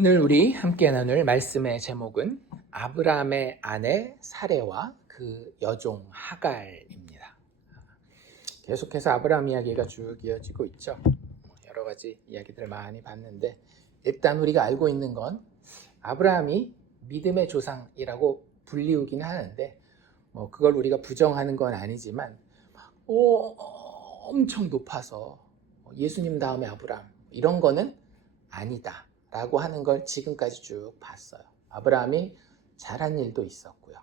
오늘 우리 함께 나눌 말씀의 제목은 아브라함의 아내 사레와 그 여종 하갈입니다. 계속해서 아브라함 이야기가 쭉 이어지고 있죠. 여러 가지 이야기들을 많이 봤는데 일단 우리가 알고 있는 건 아브라함이 믿음의 조상이라고 불리우긴 하는데 그걸 우리가 부정하는 건 아니지만 엄청 높아서 예수님 다음에 아브라함 이런 거는 아니다 라고 하는 걸 지금까지 쭉 봤어요. 아브라함이 잘한 일도 있었고요,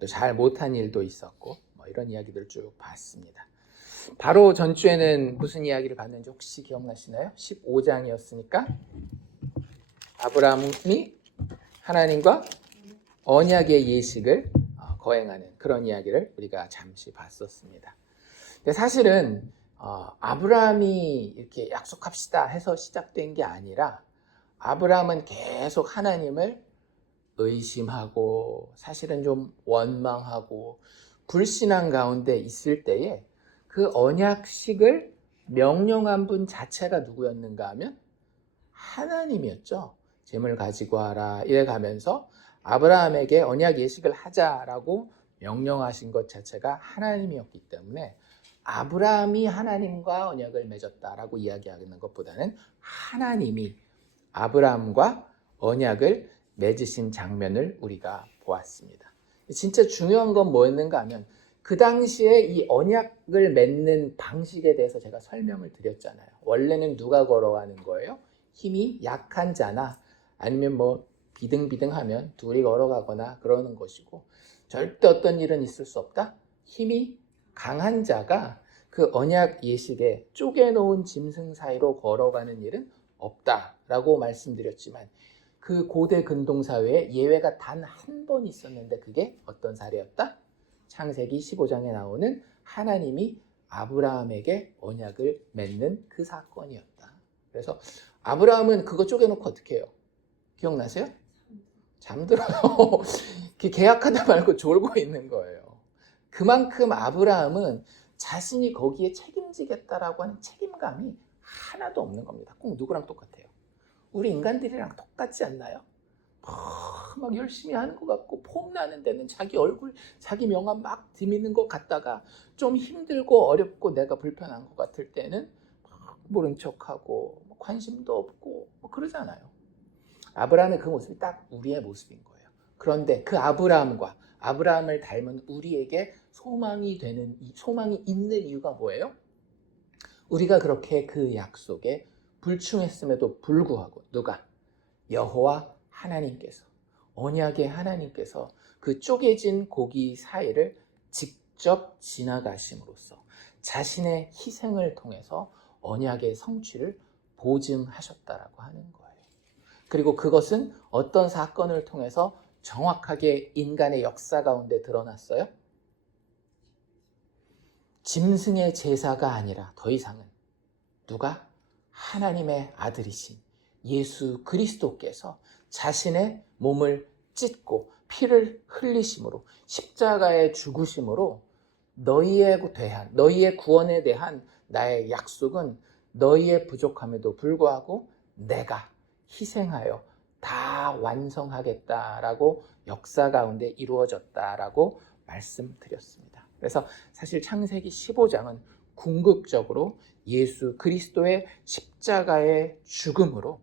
또 잘 못한 일도 있었고 이런 이야기들을 쭉 봤습니다. 바로 전주에는 무슨 이야기를 봤는지 혹시 기억나시나요? 15장이었으니까 아브라함이 하나님과 언약의 예식을 거행하는 그런 이야기를 우리가 잠시 봤었습니다. 근데 사실은 아브라함이 이렇게 약속합시다 해서 시작된 게 아니라 아브라함은 계속 하나님을 의심하고 사실은 좀 원망하고 불신앙 가운데 있을 때에 그 언약식을 명령한 분 자체가 누구였는가 하면 하나님이었죠. 재물 가지고 와라 이래 가면서 아브라함에게 언약 예식을 하자라고 명령하신 것 자체가 하나님이었기 때문에 아브라함이 하나님과 언약을 맺었다라고 이야기하는 것보다는 하나님이 아브라함과 언약을 맺으신 장면을 우리가 보았습니다. 진짜 중요한 건 뭐였는가 하면 그 당시에 이 언약을 맺는 방식에 대해서 제가 설명을 드렸잖아요. 원래는 누가 걸어가는 거예요? 힘이 약한 자나 아니면 비등비등하면 둘이 걸어가거나 그러는 것이고, 절대 어떤 일은 있을 수 없다? 힘이 강한 자가 그 언약 예식에 쪼개놓은 짐승 사이로 걸어가는 일은 없다라고 말씀드렸지만 그 고대 근동사회에 예외가 단 한 번 있었는데 그게 어떤 사례였다? 창세기 15장에 나오는 하나님이 아브라함에게 언약을 맺는 그 사건이었다. 그래서 아브라함은 그거 쪼개놓고 어떻게 해요? 기억나세요? 잠들어요. 계약하다 말고 졸고 있는 거예요. 그만큼 아브라함은 자신이 거기에 책임지겠다라고 하는 책임감이 하나도 없는 겁니다. 꼭 누구랑 똑같아요? 우리 인간들이랑 똑같지 않나요? 막 열심히 하는 것 같고 폼나는 데는 자기 얼굴, 자기 명함 막 디미는 것 같다가 좀 힘들고 어렵고 내가 불편한 것 같을 때는 모른 척하고 관심도 없고 그러잖아요. 아브라함의 그 모습이 딱 우리의 모습인 거예요. 그런데 그 아브라함을 닮은 우리에게 소망이 있는 이유가 뭐예요? 우리가 그렇게 그 약속에 불충했음에도 불구하고 누가? 여호와 하나님께서, 언약의 하나님께서 그 쪼개진 고기 사이를 직접 지나가심으로써 자신의 희생을 통해서 언약의 성취를 보증하셨다라고 하는 거예요. 그리고 그것은 어떤 사건을 통해서 정확하게 인간의 역사 가운데 드러났어요? 짐승의 제사가 아니라 더 이상은 누가? 하나님의 아들이신 예수 그리스도께서 자신의 몸을 찢고 피를 흘리심으로 십자가에 죽으심으로 너희의 구원에 대한 나의 약속은 너희의 부족함에도 불구하고 내가 희생하여 다 완성하겠다라고 역사 가운데 이루어졌다라고 말씀드렸습니다. 그래서 사실 창세기 15장은 궁극적으로 예수 그리스도의 십자가의 죽음으로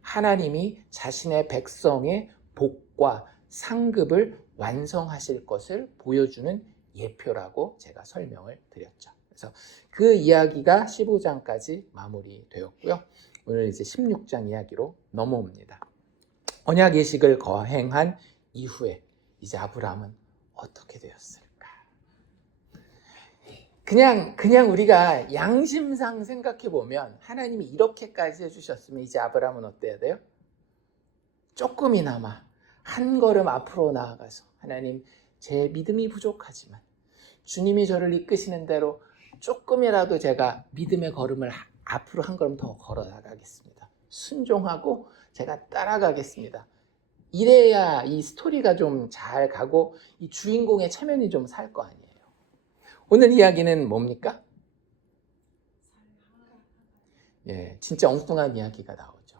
하나님이 자신의 백성의 복과 상급을 완성하실 것을 보여주는 예표라고 제가 설명을 드렸죠. 그래서 그 이야기가 15장까지 마무리되었고요. 오늘 이제 16장 이야기로 넘어옵니다. 언약 예식을 거행한 이후에 이제 아브라함은 어떻게 되었을까? 그냥 우리가 양심상 생각해 보면 하나님이 이렇게까지 해주셨으면 이제 아브라함은 어때야 돼요? 조금이나마 한 걸음 앞으로 나아가서 하나님, 제 믿음이 부족하지만 주님이 저를 이끄시는 대로 조금이라도 제가 믿음의 걸음을 앞으로 한 걸음 더 걸어 나가겠습니다. 순종하고 제가 따라가겠습니다. 이래야 이 스토리가 좀 잘 가고 이 주인공의 체면이 좀 살 거 아니에요. 오늘 이야기는 뭡니까? 진짜 엉뚱한 이야기가 나오죠.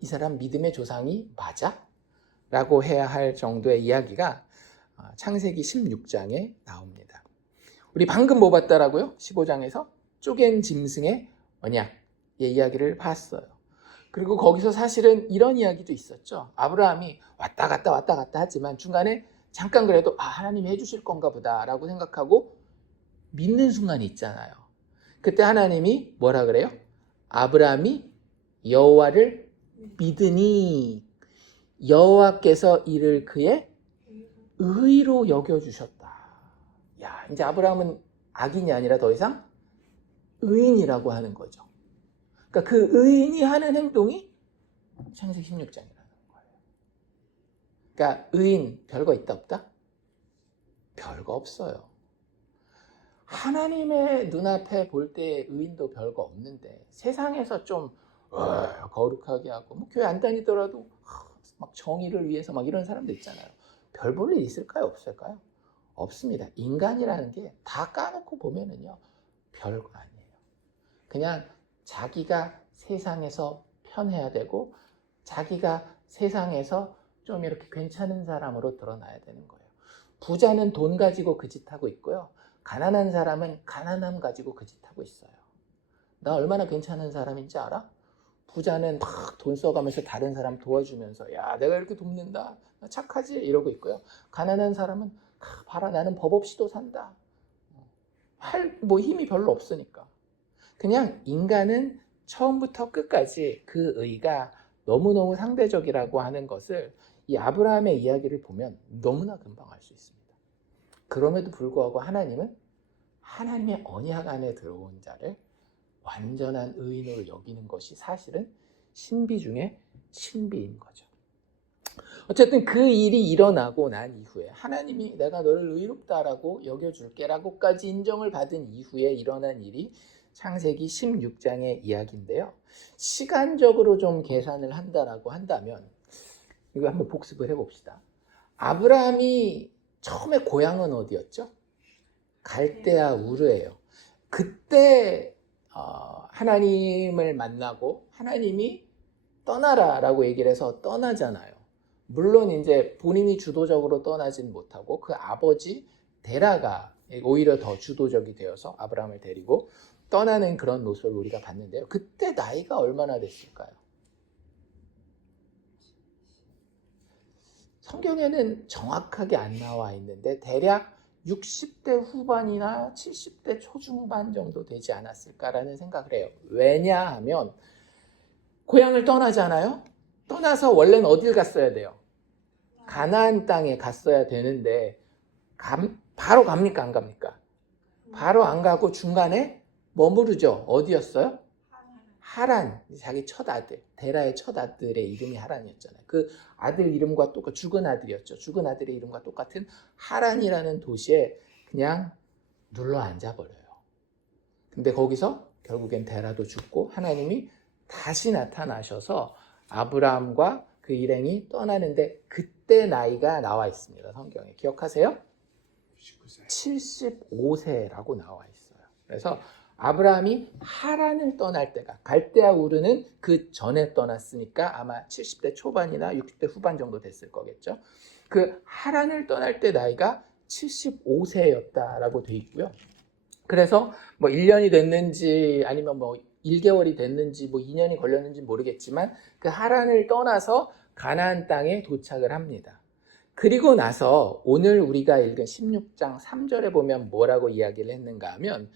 이 사람 믿음의 조상이 맞아? 라고 해야 할 정도의 이야기가 창세기 16장에 나옵니다. 우리 방금 뭐 봤다라고요? 15장에서 쪼갠 짐승의 언약의 이야기를 봤어요. 그리고 거기서 사실은 이런 이야기도 있었죠. 아브라함이 왔다 갔다 하지만 중간에 잠깐 그래도 하나님이 해주실 건가 보다라고 생각하고 믿는 순간이 있잖아요. 그때 하나님이 뭐라 그래요? 아브라함이 여호와를 믿으니 여호와께서 이를 그의 의로 여겨주셨다. 야, 이제 아브라함은 악인이 아니라 더 이상 의인이라고 하는 거죠. 그러니까 그 의인이 하는 행동이 창세기 16장이라는 거예요. 그러니까 의인 별거 있다 없다? 별거 없어요. 하나님의 눈앞에 볼 때 의인도 별거 없는데 세상에서 좀 거룩하게 하고 뭐 교회 안 다니더라도 막 정의를 위해서 막 이런 사람도 있잖아요. 별 볼 일 있을까요? 없을까요? 없습니다. 인간이라는 게 다 까놓고 보면은요 별거 아니에요. 그냥 자기가 세상에서 편해야 되고 자기가 세상에서 좀 이렇게 괜찮은 사람으로 드러나야 되는 거예요. 부자는 돈 가지고 그 짓 하고 있고요. 가난한 사람은 가난함 가지고 그 짓 하고 있어요. 나 얼마나 괜찮은 사람인지 알아? 부자는 막 돈 써가면서 다른 사람 도와주면서 야 내가 이렇게 돕는다 나 착하지 이러고 있고요. 가난한 사람은 봐라 나는 법 없이도 산다. 할 뭐 힘이 별로 없으니까. 그냥 인간은 처음부터 끝까지 그 의가 너무너무 상대적이라고 하는 것을 이 아브라함의 이야기를 보면 너무나 금방 알 수 있습니다. 그럼에도 불구하고 하나님은 하나님의 언약 안에 들어온 자를 완전한 의인으로 여기는 것이 사실은 신비 중에 신비인 거죠. 어쨌든 그 일이 일어나고 난 이후에 하나님이 내가 너를 의롭다라고 여겨줄게 라고까지 인정을 받은 이후에 일어난 일이 창세기 16장의 이야기인데요. 시간적으로 좀 계산을 한다라고 한다면 이거 한번 복습을 해봅시다. 아브라함이 처음에 고향은 어디였죠? 갈대아 우르예요. 그때 하나님을 만나고 하나님이 떠나라라고 얘기를 해서 떠나잖아요. 물론 이제 본인이 주도적으로 떠나진 못하고 그 아버지 데라가 오히려 더 주도적이 되어서 아브라함을 데리고 떠나는 그런 모습을 우리가 봤는데요. 그때 나이가 얼마나 됐을까요? 성경에는 정확하게 안 나와 있는데 대략 60대 후반이나 70대 초중반 정도 되지 않았을까라는 생각을 해요. 왜냐하면 고향을 떠나잖아요. 떠나서 원래는 어딜 갔어야 돼요? 가나안 땅에 갔어야 되는데 바로 갑니까 안 갑니까? 바로 안 가고 중간에 머무르죠. 어디였어요? 하란, 자기 첫 아들, 데라의 첫 아들의 이름이 하란이었잖아요. 그 아들 이름과 똑같은 죽은 아들이었죠. 죽은 아들의 이름과 똑같은 하란이라는 도시에 그냥 눌러 앉아버려요. 근데 거기서 결국엔 데라도 죽고 하나님이 다시 나타나셔서 아브라함과 그 일행이 떠나는데 그때 나이가 나와 있습니다. 성경에. 기억하세요? 75세라고 나와 있어요. 그래서 아브라함이 하란을 떠날 때가 갈대아 우르는 그 전에 떠났으니까 아마 70대 초반이나 60대 후반 정도 됐을 거겠죠. 그 하란을 떠날 때 나이가 75세였다라고 돼 있고요. 그래서 뭐 1년이 됐는지 아니면 뭐 1개월이 됐는지 뭐 2년이 걸렸는지 모르겠지만 그 하란을 떠나서 가나안 땅에 도착을 합니다. 그리고 나서 오늘 우리가 읽은 16장 3절에 보면 뭐라고 이야기를 했는가 하면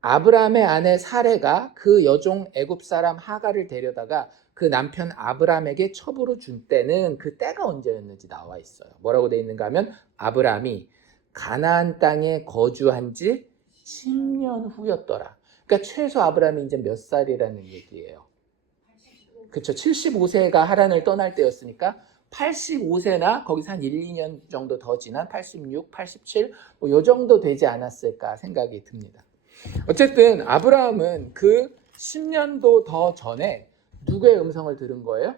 아브라함의 아내 사레가 그 여종 애굽 사람 하갈을 데려다가 그 남편 아브라함에게 첩으로 준 때는 그 때가 언제였는지 나와 있어요. 뭐라고 되어 있는가 하면 아브라함이 가나안 땅에 거주한 지 10년 후였더라. 그러니까 최소 아브라함이 이제 몇 살이라는 얘기예요. 그렇죠. 75세가 하란을 떠날 때였으니까 85세나 거기서 한 1, 2년 정도 더 지난 86, 87, 뭐 요 정도 되지 않았을까 생각이 듭니다. 어쨌든 아브라함은 그 10년도 더 전에 누구의 음성을 들은 거예요?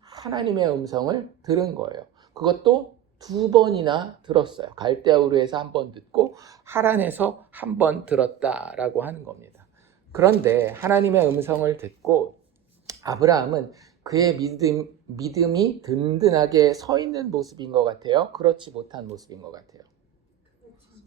하나님의 음성을 들은 거예요. 그것도 2번이나 들었어요. 갈대아우르에서 한 번 듣고 하란에서 한 번 들었다라고 하는 겁니다. 그런데 하나님의 음성을 듣고 아브라함은 그의 믿음이 든든하게 서 있는 모습인 것 같아요? 그렇지 못한 모습인 것 같아요?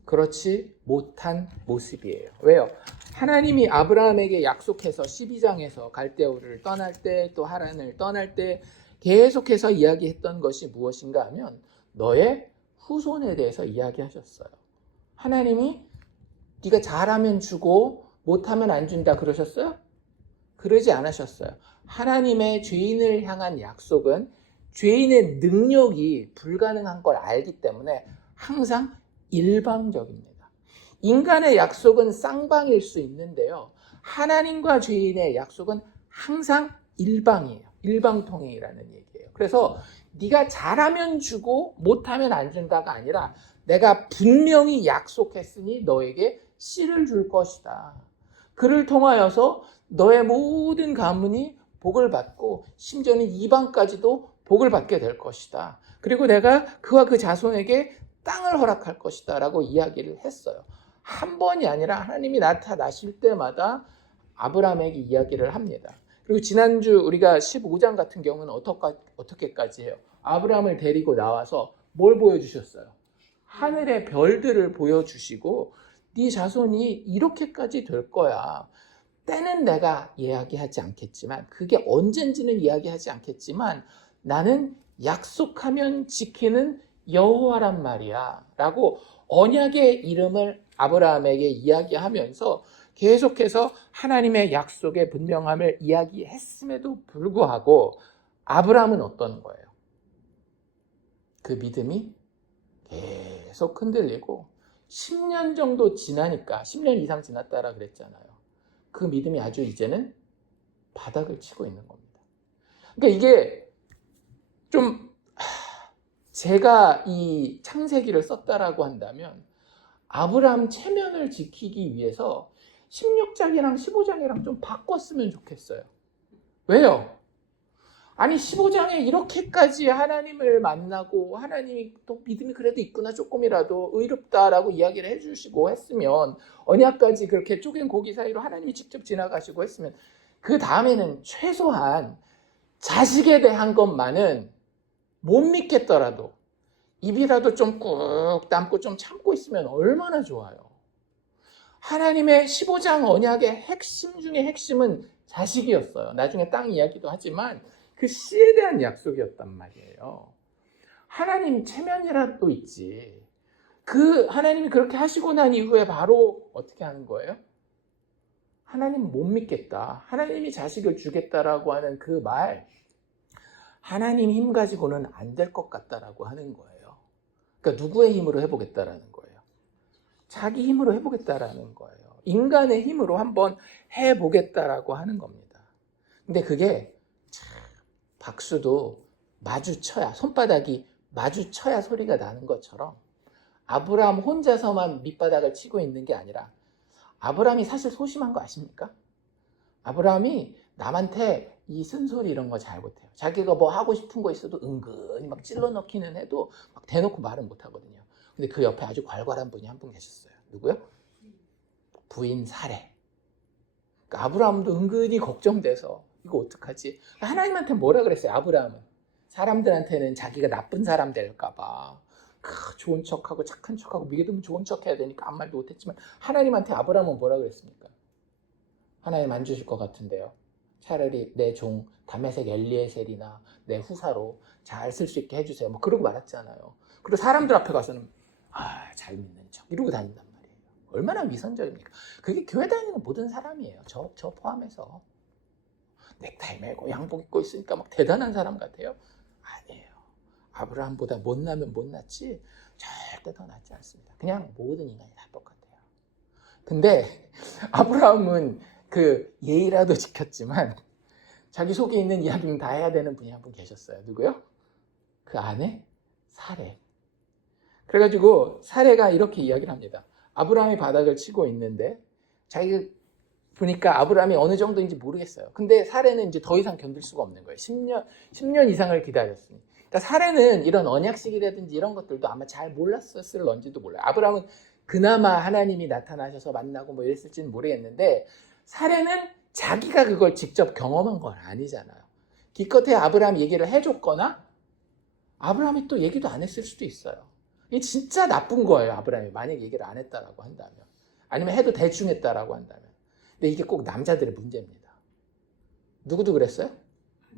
그렇지 못한 모습이에요. 왜요? 하나님이 아브라함에게 약속해서 12장에서 갈대우를 떠날 때 또 하란을 떠날 때 계속해서 이야기했던 것이 무엇인가 하면 너의 후손에 대해서 이야기하셨어요. 하나님이 네가 잘하면 주고 못하면 안 준다 그러셨어요? 그러지 않으셨어요. 하나님의 죄인을 향한 약속은 죄인의 능력이 불가능한 걸 알기 때문에 항상 일방적입니다. 인간의 약속은 쌍방일 수 있는데요. 하나님과 죄인의 약속은 항상 일방이에요. 일방통행이라는 얘기예요. 그래서 네가 잘하면 주고 못하면 안 준다가 아니라 내가 분명히 약속했으니 너에게 씨를 줄 것이다. 그를 통하여서 너의 모든 가문이 복을 받고 심지어는 이방까지도 복을 받게 될 것이다. 그리고 내가 그와 그 자손에게 땅을 허락할 것이다 라고 이야기를 했어요. 한 번이 아니라 하나님이 나타나실 때마다 아브라함에게 이야기를 합니다. 그리고 지난주 우리가 15장 같은 경우는 어떻게까지 해요? 아브라함을 데리고 나와서 뭘 보여주셨어요? 하늘의 별들을 보여주시고 네 자손이 이렇게까지 될 거야. 때는 내가 이야기하지 않겠지만 그게 언젠지는 이야기하지 않겠지만 나는 약속하면 지키는 여호와란 말이야 라고 언약의 이름을 아브라함에게 이야기하면서 계속해서 하나님의 약속의 분명함을 이야기했음에도 불구하고 아브라함은 어떤 거예요? 그 믿음이 계속 흔들리고 10년 정도 지나니까 10년 이상 지났다라 그랬잖아요. 그 믿음이 아주 이제는 바닥을 치고 있는 겁니다. 그러니까 이게 좀 제가 이 창세기를 썼다라고 한다면 아브라함 체면을 지키기 위해서 16장이랑 15장이랑 좀 바꿨으면 좋겠어요. 왜요? 아니 15장에 이렇게까지 하나님을 만나고 하나님이 또 믿음이 그래도 있구나 조금이라도 의롭다라고 이야기를 해주시고 했으면 언약까지 그렇게 쪼갠 고기 사이로 하나님이 직접 지나가시고 했으면 그 다음에는 최소한 자식에 대한 것만은 못 믿겠더라도 입이라도 좀 꾹 담고 좀 참고 있으면 얼마나 좋아요. 하나님의 15장 언약의 핵심 중에 핵심은 자식이었어요. 나중에 땅 이야기도 하지만 그 씨에 대한 약속이었단 말이에요. 하나님 체면이라도 있지. 그 하나님이 그렇게 하시고 난 이후에 바로 어떻게 하는 거예요? 하나님 못 믿겠다. 하나님이 자식을 주겠다라고 하는 그 말, 하나님 힘 가지고는 안 될 것 같다라고 하는 거예요. 그러니까 누구의 힘으로 해보겠다라는 거예요? 자기 힘으로 해보겠다라는 거예요. 인간의 힘으로 한번 해보겠다라고 하는 겁니다. 근데 그게 박수도 마주쳐야, 손바닥이 마주쳐야 소리가 나는 것처럼 아브라함 혼자서만 밑바닥을 치고 있는 게 아니라 아브라함이 사실 소심한 거 아십니까? 아브라함이 남한테 이 쓴소리 이런 거 잘 못해요. 자기가 뭐 하고 싶은 거 있어도 은근히 막 찔러 넣기는 해도 막 대놓고 말은 못하거든요. 근데 그 옆에 아주 괄괄한 분이 한 분 계셨어요. 누구요? 부인 사레. 그러니까 아브라함도 은근히 걱정돼서 이거 어떡하지? 하나님한테 뭐라 그랬어요? 아브라함은 사람들한테는 자기가 나쁜 사람 될까봐 좋은 척하고 착한 척하고 믿으면 좋은 척해야 되니까 아무 말도 못했지만 하나님한테 아브라함은 뭐라 그랬습니까? 하나님 안 주실 것 같은데요. 차라리 내 종 다메섹 엘리에셀이나 내 후사로 잘 쓸 수 있게 해주세요. 뭐 그러고 말았잖아요. 그리고 사람들 앞에 가서는 잘 믿는 척 이러고 다닌단 말이에요. 얼마나 위선적입니까? 그게 교회 다니는 모든 사람이에요. 저 포함해서. 넥타이 매고 양복 입고 있으니까 막 대단한 사람 같아요. 아니에요. 아브라함보다 못나면 못났지 절대 더 낫지 않습니다. 그냥 모든 인간이 다 똑같아요. 근데 아브라함은 그 예의라도 지켰지만 자기 속에 있는 이야기는 다 해야 되는 분이 한 분 계셨어요. 누구요? 그 아내 사레. 그래가지고 사레가 이렇게 이야기를 합니다. 아브라함이 바닥을 치고 있는데 자기가 보니까 아브라함이 어느 정도인지 모르겠어요. 근데 사레는 이제 더 이상 견딜 수가 없는 거예요. 10년 이상을 기다렸으니. 그러니까 사레는 이런 언약식이라든지 이런 것들도 아마 잘 몰랐을런지도 몰라요. 아브라함은 그나마 하나님이 나타나셔서 만나고 뭐 이랬을지는 모르겠는데 사레는 자기가 그걸 직접 경험한 건 아니잖아요. 기껏해 아브라함 얘기를 해줬거나 아브라함이 또 얘기도 안 했을 수도 있어요. 이게 진짜 나쁜 거예요. 아브라함이 만약 얘기를 안 했다라고 한다면, 아니면 해도 대충 했다라고 한다면. 근데 이게 꼭 남자들의 문제입니다. 누구도 그랬어요?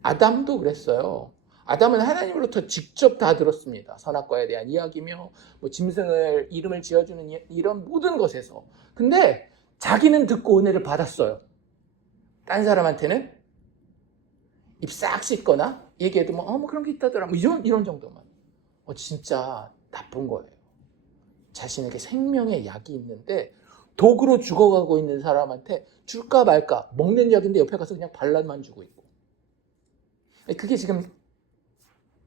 아담도 그랬어요. 아담은 하나님으로부터 직접 다 들었습니다. 선악과에 대한 이야기며 뭐 짐승을 이름을 지어주는 이런 모든 것에서. 근데 자기는 듣고 은혜를 받았어요. 딴 사람한테는 입 싹 씻거나 얘기해도 뭐 그런 게 있다더라 뭐 이런 정도만. 진짜 나쁜 거예요. 자신에게 생명의 약이 있는데 독으로 죽어가고 있는 사람한테 줄까 말까, 먹는 약인데 옆에 가서 그냥 발라만 주고 있고. 그게 지금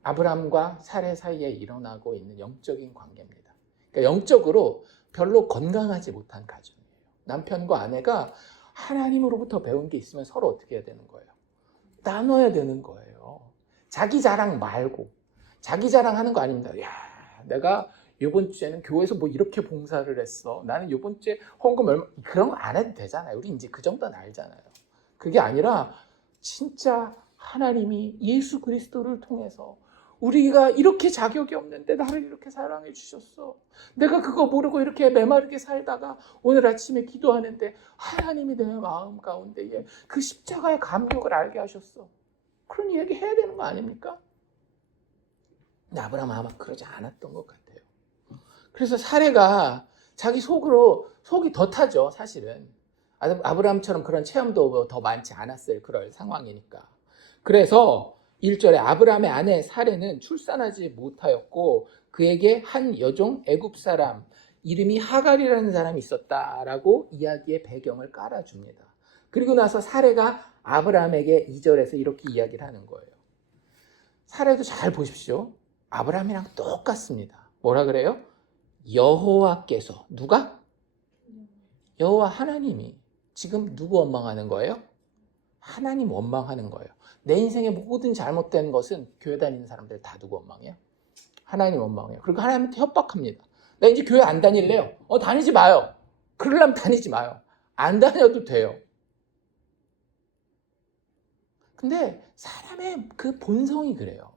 아브라함과 사레 사이에 일어나고 있는 영적인 관계입니다. 그러니까 영적으로 별로 건강하지 못한 가정이에요. 남편과 아내가 하나님으로부터 배운 게 있으면 서로 어떻게 해야 되는 거예요? 나눠야 되는 거예요. 자기 자랑 말고. 자기 자랑하는 거 아닙니다. 야, 내가 이번 주에는 교회에서 뭐 이렇게 봉사를 했어. 나는 이번 주에 헌금 얼마, 그런 거 안 해도 되잖아요. 우리 이제 그 정도는 알잖아요. 그게 아니라 진짜 하나님이 예수 그리스도를 통해서 우리가 이렇게 자격이 없는데 나를 이렇게 사랑해 주셨어. 내가 그거 모르고 이렇게 메마르게 살다가 오늘 아침에 기도하는데 하나님이 내 마음 가운데에 그 십자가의 감격을 알게 하셨어. 그런 이야기 해야 되는 거 아닙니까? 근데 아브라함은 아마 그러지 않았던 것 같아요. 그래서 사레가 자기 속이 더 타죠, 사실은. 아브라함처럼 그런 체험도 더 많지 않았을 그럴 상황이니까. 그래서 1절에 아브라함의 아내 사레는 출산하지 못하였고 그에게 한 여종 애굽 사람 이름이 하갈이라는 사람이 있었다라고 이야기의 배경을 깔아줍니다. 그리고 나서 사레가 아브라함에게 2절에서 이렇게 이야기를 하는 거예요. 사레도 잘 보십시오. 아브라함이랑 똑같습니다. 뭐라 그래요? 여호와께서. 누가? 여호와 하나님이 지금 누구 원망하는 거예요? 하나님 원망하는 거예요. 내 인생의 모든 잘못된 것은 교회 다니는 사람들 다 누구 원망해요? 하나님 원망해요. 그리고 하나님한테 협박합니다. 나 이제 교회 안 다닐래요. 다니지 마요. 그러려면 다니지 마요. 안 다녀도 돼요. 근데 사람의 그 본성이 그래요.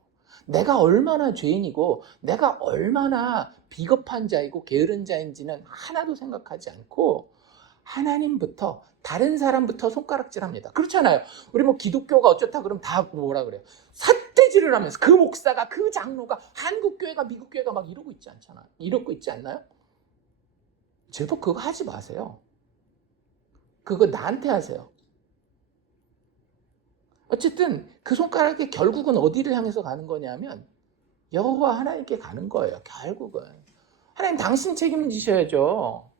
내가 얼마나 죄인이고 내가 얼마나 비겁한 자이고 게으른 자인지는 하나도 생각하지 않고 하나님부터 다른 사람부터 손가락질합니다. 그렇잖아요. 우리 뭐 기독교가 어쩌다 그러면 다 뭐라 그래요? 삿대질을 하면서 그 목사가 그 장로가 한국 교회가 미국 교회가 막 이러고 있지 않잖아요. 이러고 있지 않나요? 제발 그거 하지 마세요. 그거 나한테 하세요. 어쨌든 그 손가락이 결국은 어디를 향해서 가는 거냐면 여호와 하나님께 가는 거예요. 결국은 하나님 당신 책임지셔야죠.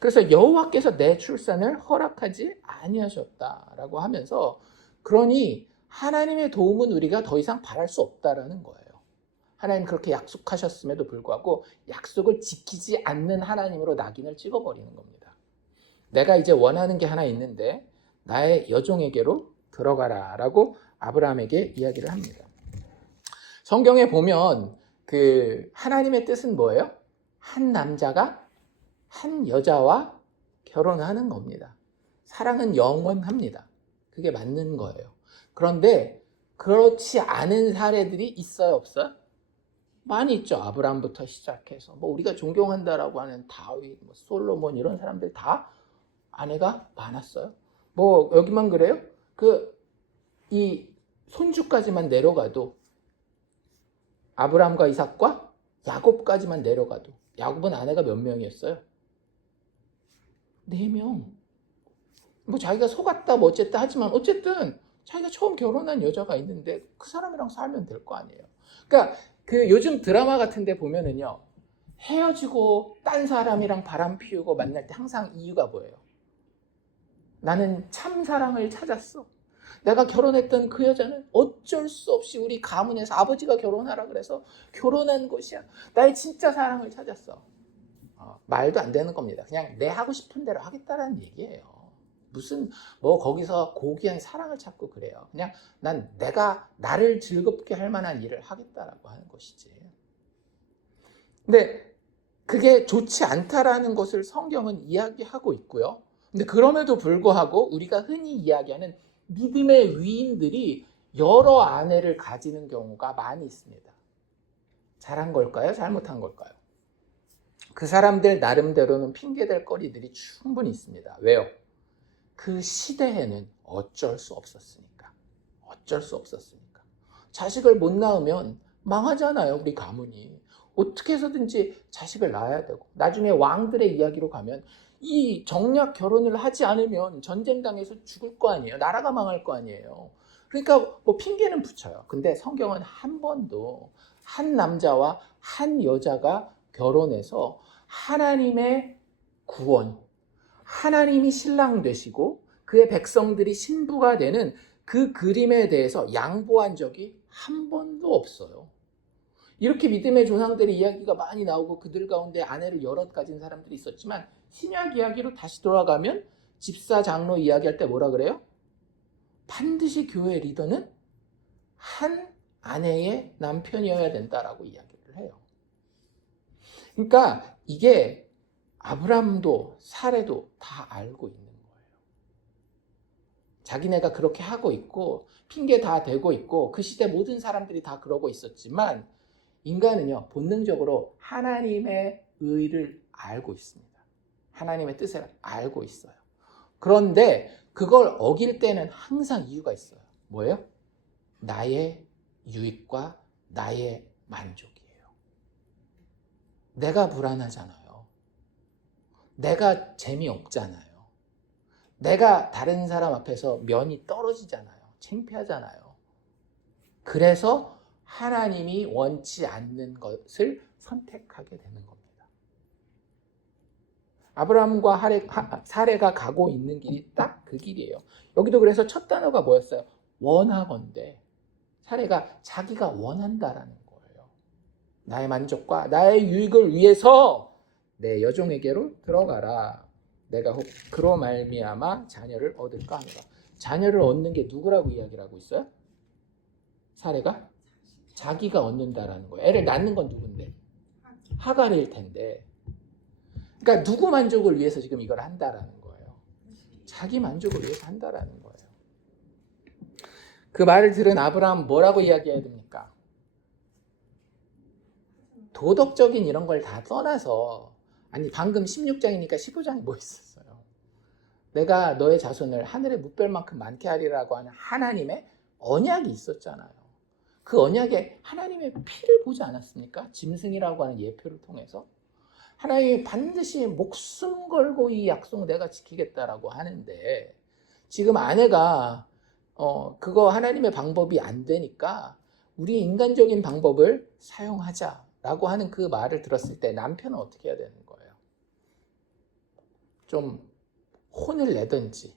그래서 여호와께서 내 출산을 허락하지 아니하셨다라고 하면서 그러니 하나님의 도움은 우리가 더 이상 바랄 수 없다라는 거예요. 하나님 그렇게 약속하셨음에도 불구하고 약속을 지키지 않는 하나님으로 낙인을 찍어버리는 겁니다. 내가 이제 원하는 게 하나 있는데 나의 여종에게로 들어가라 라고 아브라함에게 이야기를 합니다. 성경에 보면 그 하나님의 뜻은 뭐예요? 한 남자가 한 여자와 결혼하는 겁니다. 사랑은 영원합니다. 그게 맞는 거예요. 그런데 그렇지 않은 사례들이 있어요, 없어요? 많이 있죠. 아브라함부터 시작해서 뭐 우리가 존경한다라고 하는 다윗, 뭐 솔로몬 이런 사람들 다 아내가 많았어요. 뭐 여기만 그래요? 이 손주까지만 내려가도 아브라함과 이삭과 야곱까지만 내려가도 야곱은 아내가 몇 명이었어요? 4명. 뭐 자기가 속았다 뭐 어쨌다 하지만 어쨌든 자기가 처음 결혼한 여자가 있는데 그 사람이랑 살면 될 거 아니에요. 그러니까 그 요즘 드라마 같은 데 보면은요, 헤어지고 딴 사람이랑 바람 피우고 만날 때 항상 이유가 뭐예요? 나는 참 사랑을 찾았어. 내가 결혼했던 그 여자는 어쩔 수 없이 우리 가문에서 아버지가 결혼하라 그래서 결혼한 곳이야. 나의 진짜 사랑을 찾았어. 말도 안 되는 겁니다. 그냥 내 하고 싶은 대로 하겠다라는 얘기예요. 무슨 뭐 거기서 고귀한 사랑을 찾고 그래요. 그냥 난 내가 나를 즐겁게 할 만한 일을 하겠다라고 하는 것이지. 근데 그게 좋지 않다라는 것을 성경은 이야기하고 있고요. 근데 그럼에도 불구하고 우리가 흔히 이야기하는 믿음의 위인들이 여러 아내를 가지는 경우가 많이 있습니다. 잘한 걸까요? 잘못한 걸까요? 그 사람들 나름대로는 핑계댈 거리들이 충분히 있습니다. 왜요? 그 시대에는 어쩔 수 없었으니까. 어쩔 수 없었으니까. 자식을 못 낳으면 망하잖아요, 우리 가문이. 어떻게 해서든지 자식을 낳아야 되고, 나중에 왕들의 이야기로 가면 이 정략 결혼을 하지 않으면 전쟁당해서 죽을 거 아니에요. 나라가 망할 거 아니에요. 그러니까 뭐 핑계는 붙여요. 근데 성경은 한 번도 한 남자와 한 여자가 결혼해서 하나님의 구원, 하나님이 신랑 되시고 그의 백성들이 신부가 되는 그 그림에 대해서 양보한 적이 한 번도 없어요. 이렇게 믿음의 조상들의 이야기가 많이 나오고 그들 가운데 아내를 여럿 가진 사람들이 있었지만 신약 이야기로 다시 돌아가면 집사 장로 이야기할 때 뭐라 그래요? 반드시 교회 리더는 한 아내의 남편이어야 된다라고 이야기를 해요. 그러니까 이게 아브라함도 사레도 다 알고 있는 거예요. 자기네가 그렇게 하고 있고 핑계 다 대고 있고 그 시대 모든 사람들이 다 그러고 있었지만 인간은요 본능적으로 하나님의 의를 알고 있습니다. 하나님의 뜻을 알고 있어요. 그런데 그걸 어길 때는 항상 이유가 있어요. 뭐예요? 나의 유익과 나의 만족이에요. 내가 불안하잖아요. 내가 재미없잖아요. 내가 다른 사람 앞에서 면이 떨어지잖아요. 창피하잖아요. 그래서 하나님이 원치 않는 것을 선택하게 되는 겁니다. 아브라함과 사레가 가고 있는 길이 딱 그 길이에요. 여기도 그래서 첫 단어가 뭐였어요? 원하건대. 사레가 자기가 원한다라는 거예요. 나의 만족과 나의 유익을 위해서 내 여종에게로 들어가라. 내가 혹 그로 말미암아 자녀를 얻을까 하노라. 자녀를 얻는 게 누구라고 이야기를 하고 있어요? 사레가? 자기가 얻는다라는 거예요. 애를 낳는 건 누군데? 하갈일 텐데. 그러니까 누구 만족을 위해서 지금 이걸 한다라는 거예요. 자기 만족을 위해서 한다라는 거예요. 그 말을 들은 아브라함 뭐라고 이야기해야 됩니까? 도덕적인 이런 걸 다 떠나서 아니 방금 16장이니까 15장이 뭐 있었어요? 내가 너의 자손을 하늘의 뭇별만큼 많게 하리라고 하는 하나님의 언약이 있었잖아요. 그 언약에 하나님의 피를 보지 않았습니까? 짐승이라고 하는 예표를 통해서 하나님이 반드시 목숨 걸고 이 약속 내가 지키겠다라고 하는데 지금 아내가 그거 하나님의 방법이 안 되니까 우리 인간적인 방법을 사용하자라고 하는 그 말을 들었을 때 남편은 어떻게 해야 되는 거예요? 좀 혼을 내든지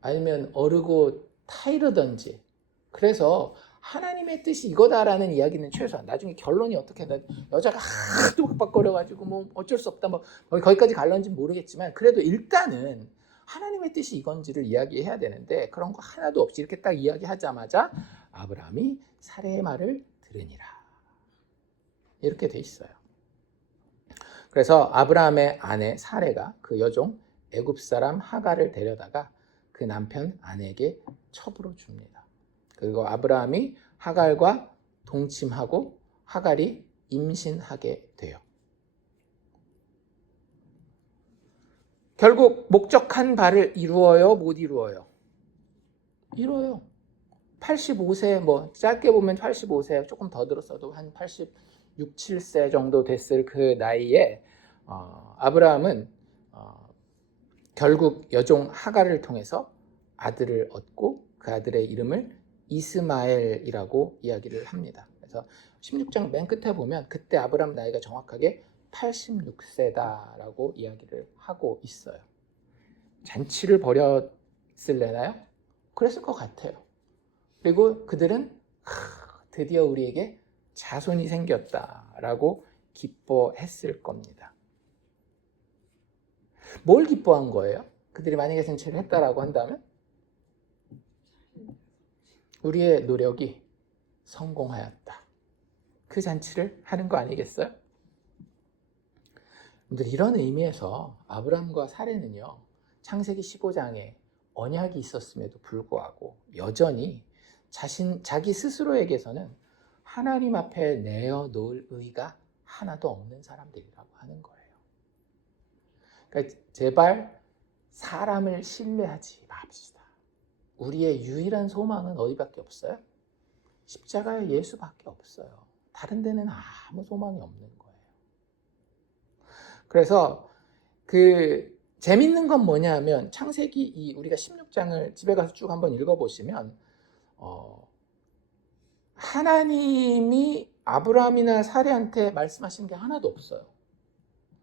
아니면 어르고 타이르든지 그래서 하나님의 뜻이 이거다라는 이야기는 최소한 나중에 결론이 어떻게 돼 여자가 하도 박박거려가지고 뭐 어쩔 수 없다 뭐 거기까지 갈런지는 모르겠지만 그래도 일단은 하나님의 뜻이 이건지를 이야기해야 되는데 그런 거 하나도 없이 이렇게 딱 이야기하자마자 아브라함이 사레의 말을 들으니라 이렇게 돼 있어요. 그래서 아브라함의 아내 사레가 그 여종 애굽 사람 하갈을 데려다가 그 남편 아내에게 첩으로 줍니다. 그리고 아브라함이 하갈과 동침하고 하갈이 임신하게 돼요. 결국 목적한 바를 이루어요? 못 이루어요? 이루어요. 85세 뭐 짧게 보면 85세 조금 더 들었어도 한 86, 7세 정도 됐을 그 나이에 아브라함은 결국 여종 하갈을 통해서 아들을 얻고 그 아들의 이름을 이스마엘이라고 이야기를 합니다. 그래서 16장 맨 끝에 보면 그때 아브라함 나이가 정확하게 86세다라고 이야기를 하고 있어요. 잔치를 벌였을래나요? 그랬을 것 같아요. 그리고 그들은 드디어 우리에게 자손이 생겼다라고 기뻐했을 겁니다. 뭘 기뻐한 거예요? 그들이 만약에 잔치를 했다라고 한다면 우리의 노력이 성공하였다. 그 잔치를 하는 거 아니겠어요? 이런 의미에서 아브라함과 사레는요. 창세기 15장에 언약이 있었음에도 불구하고 여전히 자기 스스로에게서는 하나님 앞에 내어놓을 의가 하나도 없는 사람들이라고 하는 거예요. 그러니까 제발 사람을 신뢰하지 맙시다. 우리의 유일한 소망은 어디밖에 없어요? 십자가의 예수밖에 없어요. 다른 데는 아무 소망이 없는 거예요. 그래서 재밌는 건 뭐냐 하면 창세기 우리가 16장을 집에 가서 쭉 한번 읽어보시면 하나님이 아브라함이나 사레한테 말씀하신 게 하나도 없어요.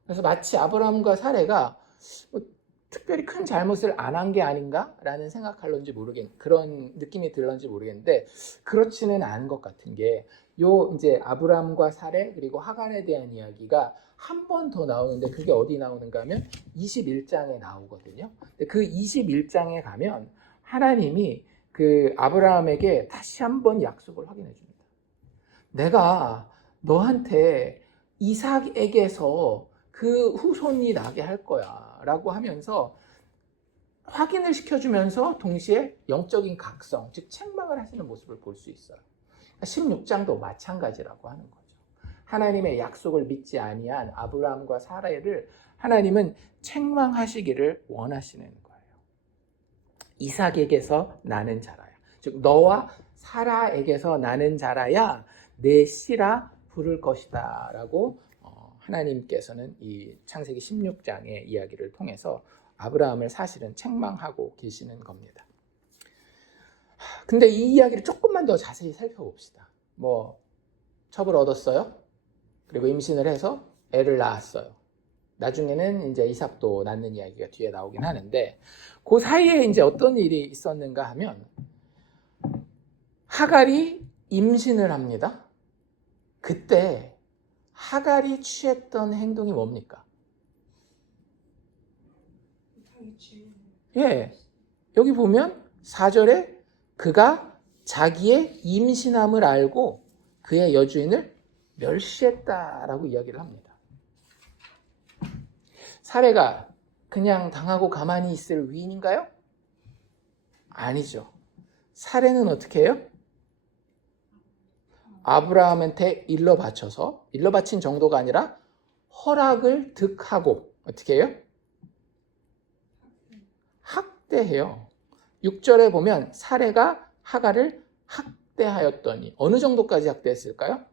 그래서 마치 아브라함과 사레가 특별히 큰 잘못을 안 한 게 아닌가라는 생각할런지 그런 느낌이 들런지 모르겠는데 그렇지는 않은 것 같은 게 이제 아브라함과 사레 그리고 하갈에 대한 이야기가 한 번 더 나오는데 그게 어디 나오는가 하면 21장에 나오거든요. 그 21장에 가면 하나님이 아브라함에게 다시 한번 약속을 확인해 줍니다. 내가 너한테 이삭에게서 그 후손이 나게 할 거야 라고 하면서 확인을 시켜주면서 동시에 영적인 각성, 즉 책망을 하시는 모습을 볼 수 있어요. 16장도 마찬가지라고 하는 거죠. 하나님의 약속을 믿지 아니한 아브라함과 사라를 하나님은 책망하시기를 원하시는 거예요. 이삭에게서 나는 자라야, 즉 너와 사라에게서 나는 자라야 내 씨라 부를 것이다 라고 하나님께서는 이 창세기 16장의 이야기를 통해서 아브라함을 사실은 책망하고 계시는 겁니다. 근데 이 이야기를 조금만 더 자세히 살펴봅시다. 첩을 얻었어요. 그리고 임신을 해서 애를 낳았어요. 나중에는 이제 이삭도 낳는 이야기가 뒤에 나오긴 하는데 그 사이에 이제 어떤 일이 있었는가 하면 하갈이 임신을 합니다. 그때 하갈이 취했던 행동이 뭡니까? 예, 여기 보면 4절에 그가 자기의 임신함을 알고 그의 여주인을 멸시했다라고 이야기를 합니다. 사례가 그냥 당하고 가만히 있을 위인인가요? 아니죠. 사례는 어떻게 해요? 아브라함한테 일러 바친 정도가 아니라 허락을 득하고 어떻게 해요? 학대해요. 6절에 보면 사례가 하갈을 학대하였더니 어느 정도까지 학대했을까요?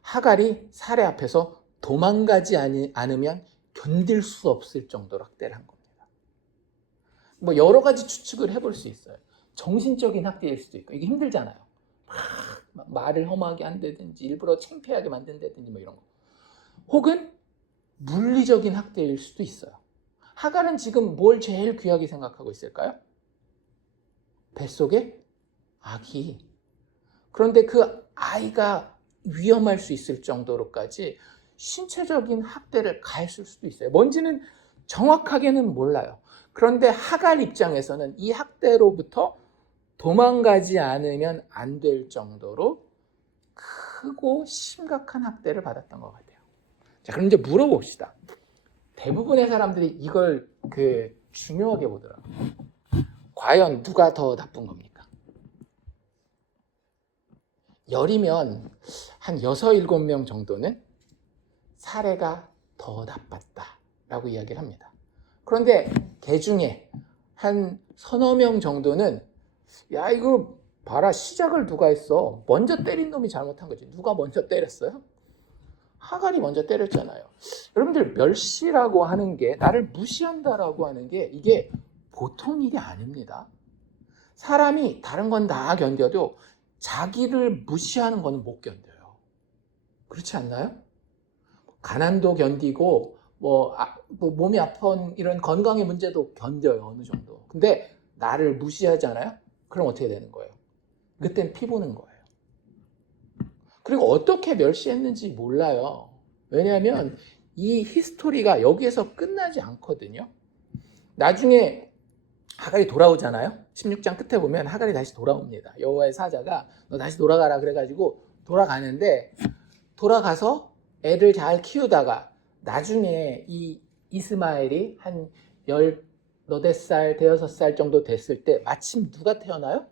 하갈이 사례 앞에서 도망가지 않으면 견딜 수 없을 정도로 학대를 한 겁니다. 여러 가지 추측을 해볼 수 있어요. 정신적인 학대일 수도 있고, 이게 힘들잖아요. 말을 험하게 한다든지 일부러 창피하게 만든다든지 이런 거. 혹은 물리적인 학대일 수도 있어요. 하갈은 지금 뭘 제일 귀하게 생각하고 있을까요? 뱃속에 아기. 그런데 그 아이가 위험할 수 있을 정도로까지 신체적인 학대를 가했을 수도 있어요. 뭔지는 정확하게는 몰라요. 그런데 하갈 입장에서는 이 학대로부터 도망가지 않으면 안 될 정도로 크고 심각한 학대를 받았던 것 같아요. 자, 그럼 이제 물어봅시다. 대부분의 사람들이 이걸 중요하게 보더라고요. 과연 누가 더 나쁜 겁니까? 열이면 한 6, 7명 정도는 사례가 더 나빴다라고 이야기를 합니다. 그런데 개 중에 한 서너 명 정도는 야, 이거 봐라, 시작을 누가 했어? 먼저 때린 놈이 잘못한 거지. 누가 먼저 때렸어요? 하갈이 먼저 때렸잖아요. 여러분들, 멸시라고 하는 게, 나를 무시한다라고 하는 게 이게 보통 일이 아닙니다. 사람이 다른 건 다 견뎌도 자기를 무시하는 거는 못 견뎌요. 그렇지 않나요? 가난도 견디고 몸이 아픈 이런 건강의 문제도 견뎌요, 어느 정도. 근데 나를 무시하잖아요? 그럼 어떻게 되는 거예요? 그땐 피 보는 거예요. 그리고 어떻게 멸시했는지 몰라요. 왜냐하면 이 히스토리가 여기에서 끝나지 않거든요. 나중에 하갈이 돌아오잖아요. 16장 끝에 보면 하갈이 다시 돌아옵니다. 여호와의 사자가 너 다시 돌아가라 그래가지고 돌아가는데, 돌아가서 애를 잘 키우다가 나중에 이 이스마엘이 한 너댓 살, 대여섯 살 정도 됐을 때 마침 누가 태어나요?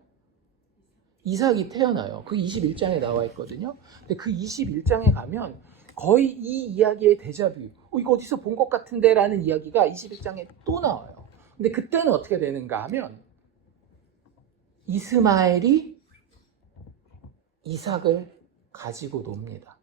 이삭이 태어나요. 그 21장에 나와 있거든요. 근데 그 21장에 가면 거의 이 이야기의 데자뷰, 이거 어디서 본 것 같은데 라는 이야기가 21장에 또 나와요. 근데 그때는 어떻게 되는가 하면 이스마엘이 이삭을 가지고 놉니다.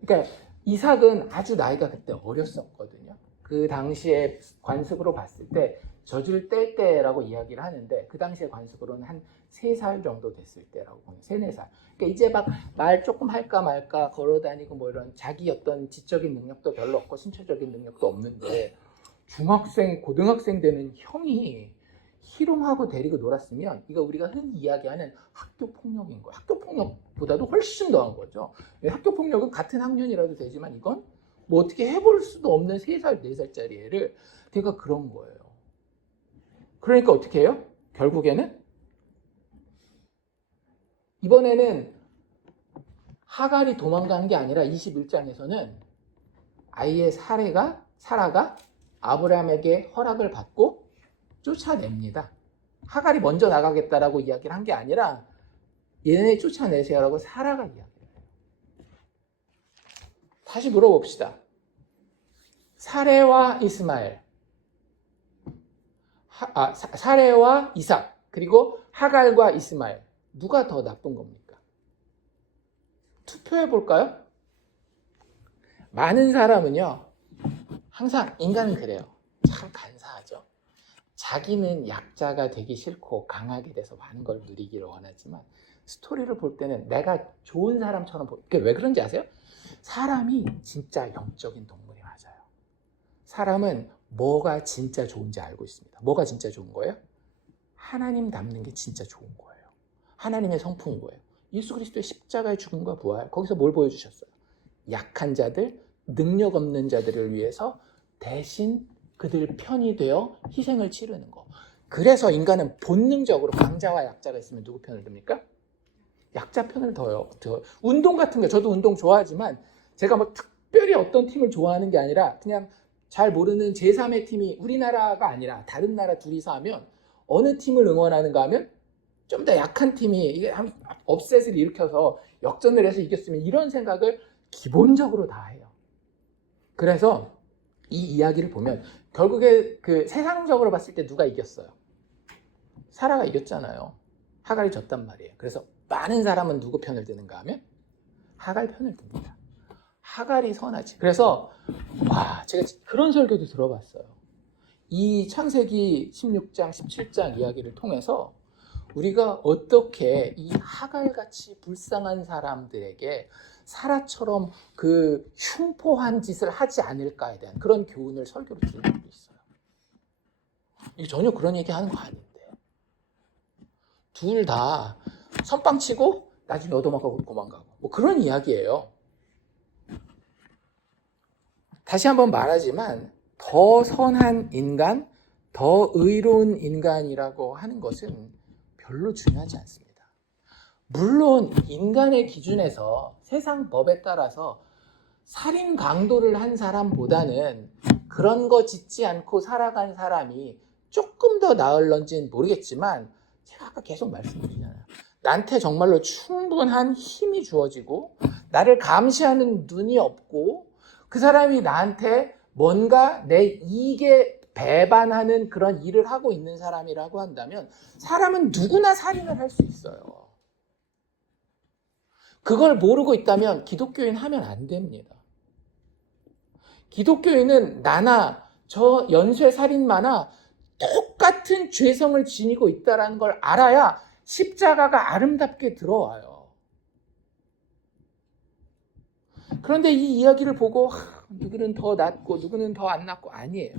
그러니까 이삭은 아주 나이가 그때 어렸었거든요. 그 당시에 관습으로 봤을 때 젖을 뗄 때라고 이야기를 하는데 그 당시에 관습으로는 한 3살 정도 됐을 때라고 보면 3, 4살. 그러니까 이제 막 말 조금 할까 말까 걸어다니고 뭐 이런 자기 어떤 지적인 능력도 별로 없고 신체적인 능력도 없는데 중학생, 고등학생 되는 형이 희롱하고 데리고 놀았으면 이거 우리가 흔히 이야기하는 학교 폭력인 거예요. 학교 폭력보다도 훨씬 더한 거죠. 학교 폭력은 같은 학년이라도 되지만 이건 뭐 어떻게 해볼 수도 없는 3살, 4살짜리 애를 걔가 그런 거예요. 그러니까 어떻게 해요? 결국에는 이번에는 하갈이 도망가는 게 아니라 21장에서는 아이의 사라가 아브라함에게 허락을 받고 쫓아냅니다. 하갈이 먼저 나가겠다라고 이야기를 한 게 아니라 얘네 쫓아내세요라고 사라가 이야기를 해요. 다시 물어봅시다. 사레와 이스마엘, 사레와 이삭, 그리고 하갈과 이스마엘 누가 더 나쁜 겁니까? 투표해 볼까요? 많은 사람은요, 항상 인간은 그래요. 참 간사하죠. 자기는 약자가 되기 싫고 강하게 돼서 많은 걸 누리기를 원하지만 스토리를 볼 때는 내가 좋은 사람처럼 그게 왜 그런지 아세요? 사람이 진짜 영적인 동물이 맞아요. 사람은 뭐가 진짜 좋은지 알고 있습니다. 뭐가 진짜 좋은 거예요? 하나님 닮는 게 진짜 좋은 거예요. 하나님의 성품이 뭐예요? 예수 그리스도의 십자가의 죽음과 부활, 거기서 뭘 보여주셨어요? 약한 자들, 능력 없는 자들을 위해서 대신 그들 편이 되어 희생을 치르는 거. 그래서 인간은 본능적으로 강자와 약자가 있으면 누구 편을 듭니까? 약자 편을 둬요. 운동 같은 거 저도 운동 좋아하지만 제가 뭐 특별히 어떤 팀을 좋아하는 게 아니라 그냥 잘 모르는 제3의 팀이 우리나라가 아니라 다른 나라 둘이서 하면 어느 팀을 응원하는가 하면 좀 더 약한 팀이 이게 업셋을 일으켜서 역전을 해서 이겼으면 이런 생각을 기본적으로 다 해요. 그래서 이 이야기를 보면 결국에 그 세상적으로 봤을 때 누가 이겼어요? 사라가 이겼잖아요. 하갈이 졌단 말이에요. 그래서 많은 사람은 누구 편을 드는가 하면 하갈 편을 듭니다. 하갈이 선하지. 그래서 제가 그런 설교도 들어봤어요. 이 창세기 16장, 17장 이야기를 통해서 우리가 어떻게 이 하갈같이 불쌍한 사람들에게 사라처럼 그 흉포한 짓을 하지 않을까에 대한 그런 교훈을 설교로 들은 적도 있어요. 이게 전혀 그런 얘기 하는 거 아닌데. 둘 다 선빵 치고 나중에 얻어먹고 도망가고 뭐 그런 이야기예요. 다시 한번 말하지만 더 선한 인간, 더 의로운 인간이라고 하는 것은 별로 중요하지 않습니다. 물론 인간의 기준에서 세상 법에 따라서 살인 강도를 한 사람보다는 그런 거 짓지 않고 살아간 사람이 조금 더 나을런지는 모르겠지만 제가 아까 계속 말씀드리잖아요. 나한테 정말로 충분한 힘이 주어지고 나를 감시하는 눈이 없고 그 사람이 나한테 뭔가 내 이익에 배반하는 그런 일을 하고 있는 사람이라고 한다면 사람은 누구나 살인을 할 수 있어요. 그걸 모르고 있다면 기독교인 하면 안 됩니다. 기독교인은 나나 저 연쇄살인마나 똑같은 죄성을 지니고 있다는 걸 알아야 십자가가 아름답게 들어와요. 그런데 이 이야기를 보고 누구는 더 낫고 누구는 더 안 낫고 아니에요.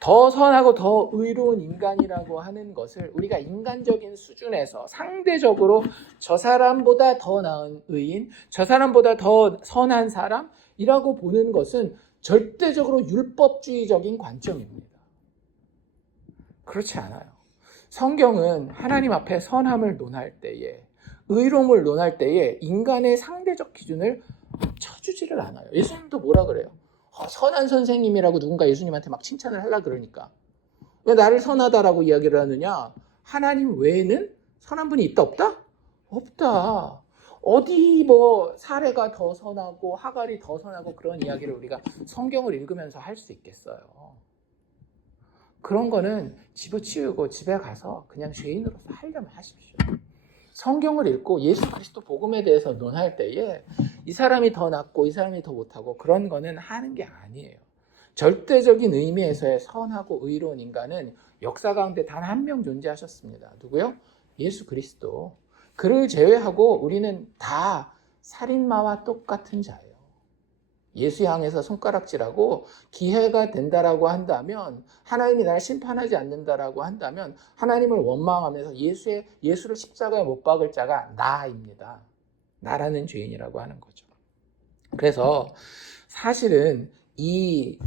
더 선하고 더 의로운 인간이라고 하는 것을 우리가 인간적인 수준에서 상대적으로 저 사람보다 더 나은 의인, 저 사람보다 더 선한 사람이라고 보는 것은 절대적으로 율법주의적인 관점입니다. 그렇지 않아요. 성경은 하나님 앞에 선함을 논할 때에, 의로움을 논할 때에 인간의 상대적 기준을 쳐주지를 않아요. 예수님도 뭐라 그래요? 선한 선생님이라고 누군가 예수님한테 막 칭찬을 하려고 그러니까 왜 나를 선하다라고 이야기를 하느냐? 하나님 외에는 선한 분이 있다 없다? 없다. 어디 뭐 사레가 더 선하고 하갈이 더 선하고 그런 이야기를 우리가 성경을 읽으면서 할 수 있겠어요. 그런 거는 집어치우고 집에 가서 그냥 죄인으로서 하려면 하십시오. 성경을 읽고 예수 그리스도 복음에 대해서 논할 때에 이 사람이 더 낫고 이 사람이 더 못하고 그런 거는 하는 게 아니에요. 절대적인 의미에서의 선하고 의로운 인간은 역사 가운데 단 한 명 존재하셨습니다. 누구요? 예수 그리스도. 그를 제외하고 우리는 다 살인마와 똑같은 자예요. 예수 향해서 손가락질하고 기회가 된다라고 한다면, 하나님이 날 심판하지 않는다라고 한다면 하나님을 원망하면서 예수를 십자가에 못 박을 자가 나입니다. 나라는 죄인이라고 하는 거죠. 그래서 사실은 이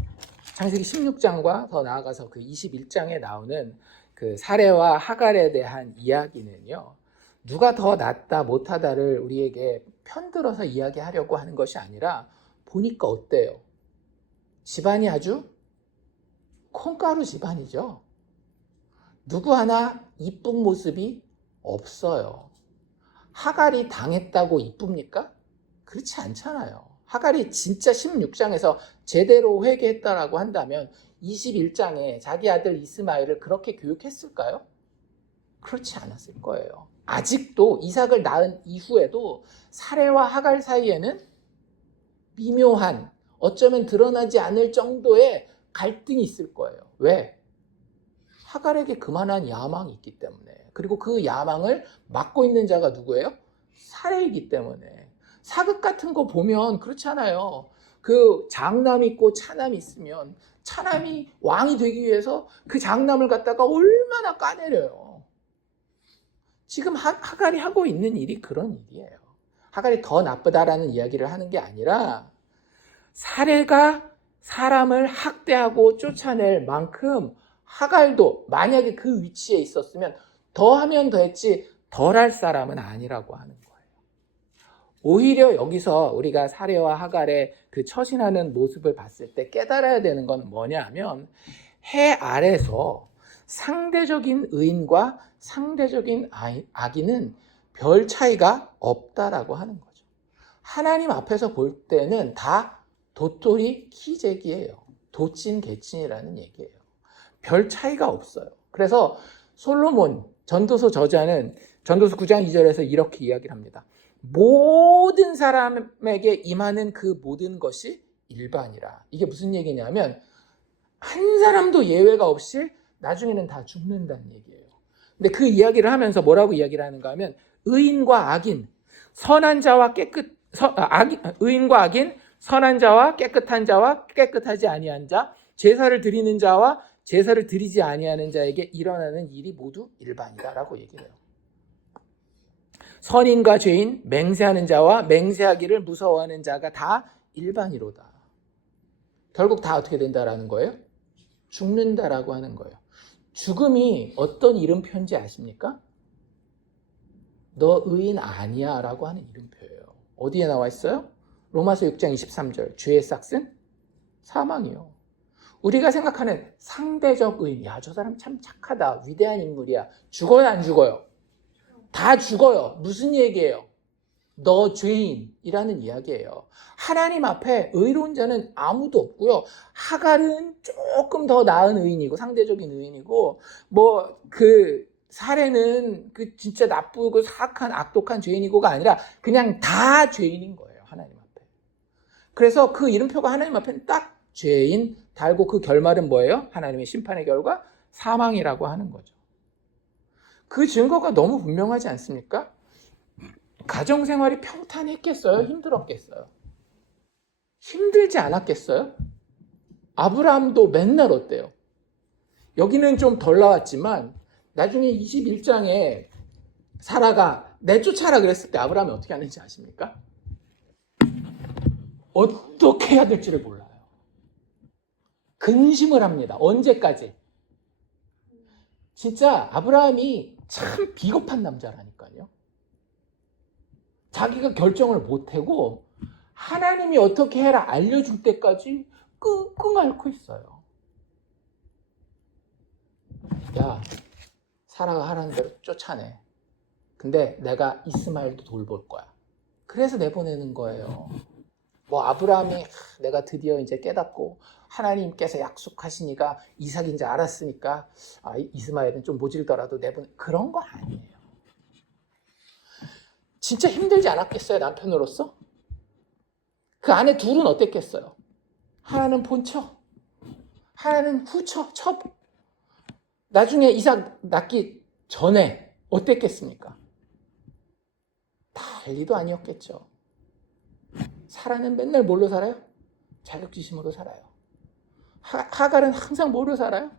창세기 16장과 더 나아가서 그 21장에 나오는 그 사레와 하갈에 대한 이야기는요, 누가 더 낫다 못하다를 우리에게 편들어서 이야기하려고 하는 것이 아니라 보니까 어때요? 집안이 아주 콩가루 집안이죠. 누구 하나 이쁜 모습이 없어요. 하갈이 당했다고 이쁩니까? 그렇지 않잖아요. 하갈이 진짜 16장에서 제대로 회개했다라고 한다면 21장에 자기 아들 이스마엘을 그렇게 교육했을까요? 그렇지 않았을 거예요. 아직도 이삭을 낳은 이후에도 사레와 하갈 사이에는 미묘한, 어쩌면 드러나지 않을 정도의 갈등이 있을 거예요. 왜? 하갈에게 그만한 야망이 있기 때문에. 그리고 그 야망을 맡고 있는 자가 누구예요? 사레이기 때문에. 사극 같은 거 보면 그렇잖아요. 그 장남이 있고 차남이 있으면 차남이 왕이 되기 위해서 그 장남을 갖다가 얼마나 까내려요. 지금 하갈이 하고 있는 일이 그런 일이에요. 하갈이 더 나쁘다라는 이야기를 하는 게 아니라 사레가 사람을 학대하고 쫓아낼 만큼 하갈도 만약에 그 위치에 있었으면 더하면 더했지 덜할 사람은 아니라고 하는 거예요. 오히려 여기서 우리가 사레와 하갈의 그 처신하는 모습을 봤을 때 깨달아야 되는 건 뭐냐 하면, 해 아래서 상대적인 의인과 상대적인 악인은 별 차이가 없다라고 하는 거죠. 하나님 앞에서 볼 때는 다 도토리 키재기예요. 도찐 개찐이라는 얘기예요. 별 차이가 없어요. 그래서 솔로몬 전도서 저자는 전도서 9장 2절에서 이렇게 이야기를 합니다. 모든 사람에게 임하는 그 모든 것이 일반이라. 이게 무슨 얘기냐면 한 사람도 예외가 없이 나중에는 다 죽는다는 얘기예요. 근데 그 이야기를 하면서 뭐라고 이야기를 하는가 하면, 의인과 악인, 선한 자와 의인과 악인, 선한 자와 깨끗한 자와 깨끗하지 아니한 자, 제사를 드리는 자와 제사를 드리지 아니하는 자에게 일어나는 일이 모두 일반이다라고 얘기해요. 선인과 죄인, 맹세하는 자와 맹세하기를 무서워하는 자가 다 일반이로다. 결국 다 어떻게 된다라는 거예요? 죽는다라고 하는 거예요. 죽음이 어떤 이름표인지 아십니까? 너 의인 아니야 라고 하는 이름표예요. 어디에 나와 있어요? 로마서 6장 23절. 죄의 싹은 사망이요. 우리가 생각하는 상대적 의인, 야, 저 사람 참 착하다, 위대한 인물이야. 죽어요, 안 죽어요? 다 죽어요. 무슨 얘기예요? 너 죄인이라는 이야기예요. 하나님 앞에 의로운 자는 아무도 없고요. 하갈은 조금 더 나은 의인이고 상대적인 의인이고, 뭐 그 사례는 그 진짜 나쁘고 사악한 악독한 죄인이고가 아니라 그냥 다 죄인인 거예요, 하나님 앞에. 그래서 그 이름표가 하나님 앞에는 딱 죄인 달고, 그 결말은 뭐예요? 하나님의 심판의 결과 사망이라고 하는 거죠. 그 증거가 너무 분명하지 않습니까? 가정생활이 평탄했겠어요? 힘들었겠어요? 힘들지 않았겠어요? 아브라함도 맨날 어때요? 여기는 좀 덜 나왔지만 나중에 21장에 사라가 내쫓아라 그랬을 때 아브라함이 어떻게 하는지 아십니까? 어떻게 해야 될지를 몰라요. 근심을 합니다. 언제까지? 진짜 아브라함이 참 비겁한 남자라니까요. 자기가 결정을 못하고 하나님이 어떻게 해라 알려줄 때까지 끙끙 앓고 있어요. 야, 사라가 하라는 대로 쫓아내. 근데 내가 이스마엘도 돌볼 거야. 그래서 내보내는 거예요. 뭐 아브라함이 내가 드디어 이제 깨닫고 하나님께서 약속하시니까 이삭인지 알았으니까 이스마엘은 좀 모질더라도 그런 거 아니에요. 진짜 힘들지 않았겠어요, 남편으로서? 그 안에 둘은 어땠겠어요? 하나는 본처, 하나는 후처, 첩. 나중에 이삭 낳기 전에 어땠겠습니까? 난리도 아니었겠죠. 사라는 맨날 뭘로 살아요? 자격지심으로 살아요. 하갈은 항상 뭐로 살아요?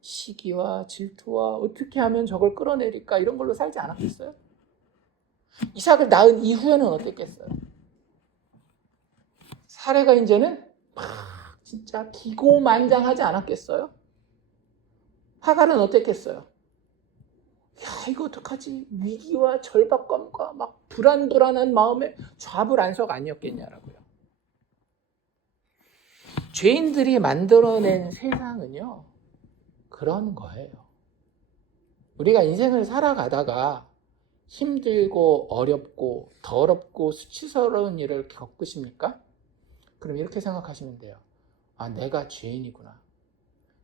시기와 질투와 어떻게 하면 저걸 끌어내릴까 이런 걸로 살지 않았겠어요? 이삭을 낳은 이후에는 어땠겠어요? 사례가 이제는 막 진짜 기고만장하지 않았겠어요? 하갈은 어땠겠어요? 야, 이거 어떡하지? 위기와 절박감과 막 불안한 마음에 좌불안석 아니었겠냐라고요. 죄인들이 만들어낸 세상은요, 그런 거예요. 우리가 인생을 살아가다가 힘들고 어렵고 더럽고 수치스러운 일을 겪으십니까? 그럼 이렇게 생각하시면 돼요. 아, 내가 죄인이구나.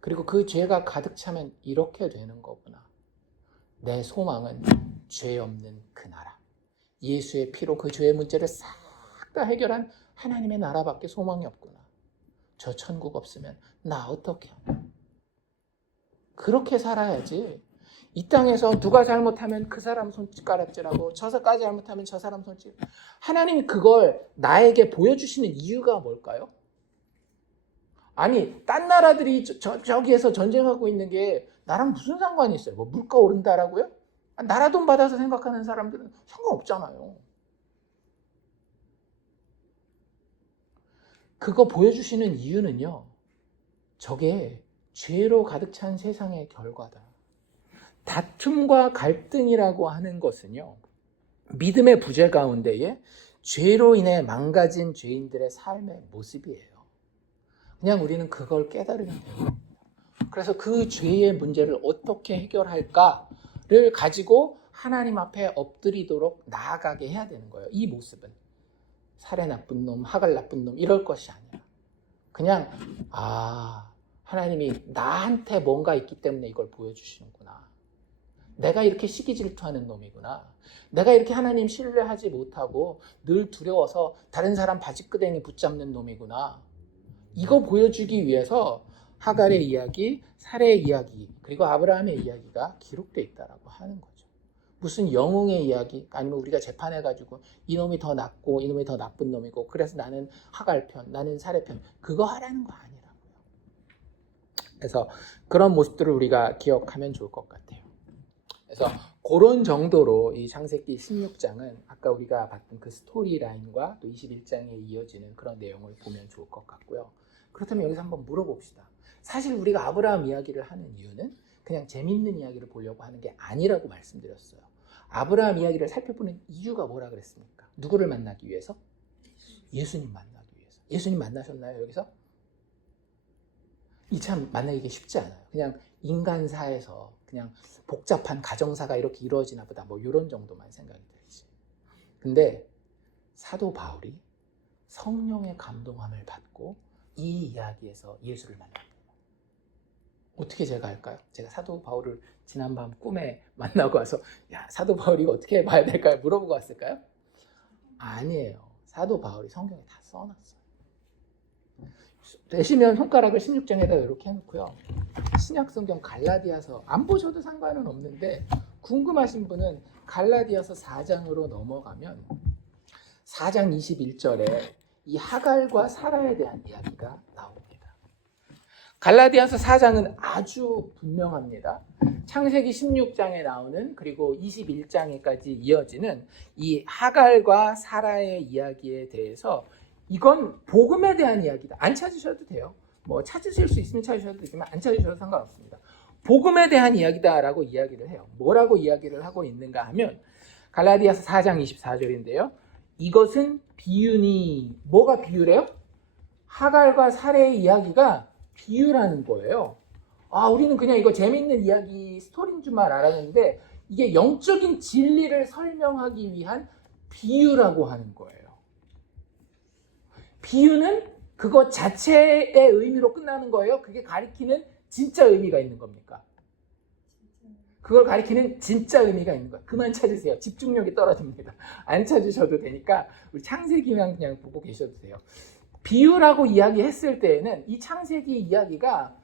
그리고 그 죄가 가득 차면 이렇게 되는 거구나. 내 소망은 죄 없는 그 나라. 예수의 피로 그 죄의 문제를 싹 다 해결한 하나님의 나라밖에 소망이 없구나. 저 천국 없으면 나 어떻게 하나. 그렇게 살아야지. 이 땅에서 누가 잘못하면 그 사람 손가락질하고 저까지 잘못하면 저 사람 손짓. 하나님이 그걸 나에게 보여주시는 이유가 뭘까요? 아니, 딴 나라들이 저기에서 전쟁하고 있는 게 나랑 무슨 상관이 있어요? 뭐 물가 오른다라고요? 나라 돈 받아서 생각하는 사람들은 상관없잖아요. 그거 보여주시는 이유는요, 저게 죄로 가득 찬 세상의 결과다. 다툼과 갈등이라고 하는 것은요, 믿음의 부재 가운데에 죄로 인해 망가진 죄인들의 삶의 모습이에요. 그냥 우리는 그걸 깨달으면 돼요. 그래서 그 죄의 문제를 어떻게 해결할까를 가지고 하나님 앞에 엎드리도록 나아가게 해야 되는 거예요. 이 모습은 살해 나쁜 놈, 하갈 나쁜 놈 이럴 것이 아니라 그냥 하나님이 나한테 뭔가 있기 때문에 이걸 보여주시는구나. 내가 이렇게 시기 질투하는 놈이구나. 내가 이렇게 하나님 신뢰하지 못하고 늘 두려워서 다른 사람 바지끄댕이 붙잡는 놈이구나. 이거 보여주기 위해서 하갈의 이야기, 사레의 이야기, 그리고 아브라함의 이야기가 기록되어 있다라고 하는 거죠. 무슨 영웅의 이야기, 아니면 우리가 재판해가지고 이놈이 더 낫고 이놈이 더 나쁜 놈이고 그래서 나는 하갈 편, 나는 사레 편, 그거 하라는 거 아니라고요. 그래서 그런 모습들을 우리가 기억하면 좋을 것 같아요. 그래서 그런 정도로 이 창세기 16장은 아까 우리가 봤던 그 스토리 라인과 또 21장에 이어지는 그런 내용을 보면 좋을 것 같고요. 그렇다면 여기서 한번 물어봅시다. 사실 우리가 아브라함 이야기를 하는 이유는 그냥 재밌는 이야기를 보려고 하는 게 아니라고 말씀드렸어요. 아브라함 이야기를 살펴보는 이유가 뭐라 그랬습니까? 누구를 만나기 위해서? 예수님 만나기 위해서. 예수님 만나셨나요, 여기서? 이 참 만나기 쉽지 않아요. 그냥 인간사에서 그냥 복잡한 가정사가 이렇게 이루어지나 보다 뭐 이런 정도만 생각이 들지. 근데 사도 바울이 성령의 감동함을 받고 이 이야기에서 예수를 만납니다. 어떻게 제가 할까요? 제가 사도 바울을 지난밤 꿈에 만나고 와서 사도 바울이 이거 어떻게 봐야 될까요? 물어보고 왔을까요? 아니에요. 사도 바울이 성경에 다 써놨어요. 되시면 손가락을 16장에다 이렇게 해놓고요. 신약성경 갈라디아서 안 보셔도 상관은 없는데 궁금하신 분은 갈라디아서 4장으로 넘어가면 4장 21절에 이 하갈과 사라에 대한 이야기가 나옵니다. 갈라디아서 4장은 아주 분명합니다. 창세기 16장에 나오는 그리고 21장에까지 이어지는 이 하갈과 사라의 이야기에 대해서 이건 복음에 대한 이야기다. 안 찾으셔도 돼요. 뭐 찾으실 수 있으면 찾으셔도 되지만 안 찾으셔도 상관없습니다. 복음에 대한 이야기다라고 이야기를 해요. 뭐라고 이야기를 하고 있는가 하면 갈라디아서 4장 24절인데요. 이것은 비유니, 뭐가 비유래요? 하갈과 사레의 이야기가 비유라는 거예요. 우리는 그냥 이거 재밌는 이야기 스토리인 줄만 알았는데 이게 영적인 진리를 설명하기 위한 비유라고 하는 거예요. 비유는 그것 자체의 의미로 끝나는 거예요? 그게 가리키는 진짜 의미가 있는 겁니까? 그걸 가리키는 진짜 의미가 있는 거예요. 그만 찾으세요. 집중력이 떨어집니다. 안 찾으셔도 되니까 우리 창세기만 그냥 보고 계셔도 돼요. 비유라고 이야기했을 때에는 이 창세기 이야기가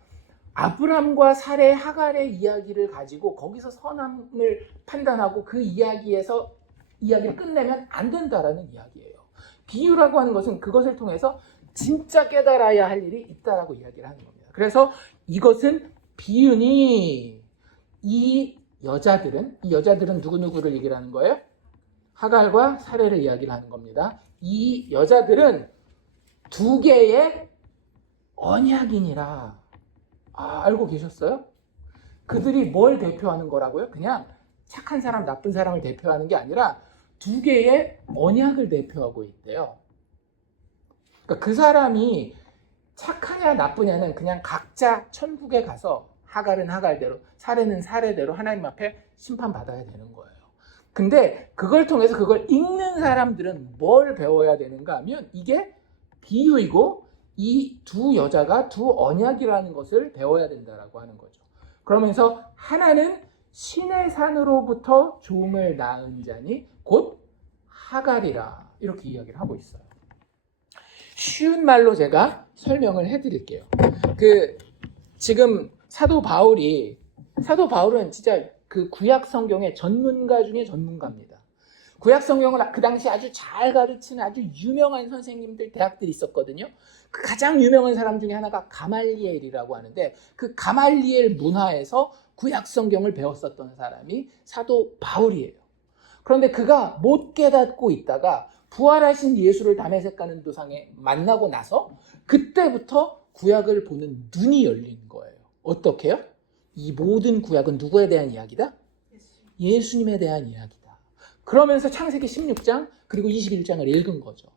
아브람과 사레, 하갈의 이야기를 가지고 거기서 선함을 판단하고 그 이야기에서 이야기를 끝내면 안 된다라는 이야기예요. 비유라고 하는 것은 그것을 통해서 진짜 깨달아야 할 일이 있다라고 이야기를 하는 겁니다. 그래서 이것은 비유니 이 여자들은 누구누구를 얘기를 하는 거예요? 하갈과 사레를 이야기를 하는 겁니다. 이 여자들은 두 개의 언약이니라. 알고 계셨어요? 그들이 뭘 대표하는 거라고요? 그냥 착한 사람, 나쁜 사람을 대표하는 게 아니라 두 개의 언약을 대표하고 있대요. 그러니까 그 사람이 착하냐 나쁘냐는 그냥 각자 천국에 가서 하갈은 하갈대로, 사레는 사레대로 하나님 앞에 심판받아야 되는 거예요. 근데 그걸 통해서 그걸 읽는 사람들은 뭘 배워야 되는가 하면 이게 비유이고 이 두 여자가 두 언약이라는 것을 배워야 된다라고 하는 거죠. 그러면서 하나는 신의 산으로부터 종을 낳은 자니 곧 하갈이라 이렇게 이야기를 하고 있어요. 쉬운 말로 제가 설명을 해드릴게요. 지금 사도 바울은 진짜 그 구약 성경의 전문가 중에 전문가입니다. 구약 성경을 그 당시 아주 잘 가르치는 아주 유명한 선생님들, 대학들이 있었거든요. 그 가장 유명한 사람 중에 하나가 가말리엘이라고 하는데 그 가말리엘 문화에서 구약 성경을 배웠었던 사람이 사도 바울이에요. 그런데 그가 못 깨닫고 있다가 부활하신 예수를 다메섹 가는 도상에 만나고 나서 그때부터 구약을 보는 눈이 열린 거예요. 어떻게요? 이 모든 구약은 누구에 대한 이야기다? 예수님에 대한 이야기다. 그러면서 창세기 16장 그리고 21장을 읽은 거죠.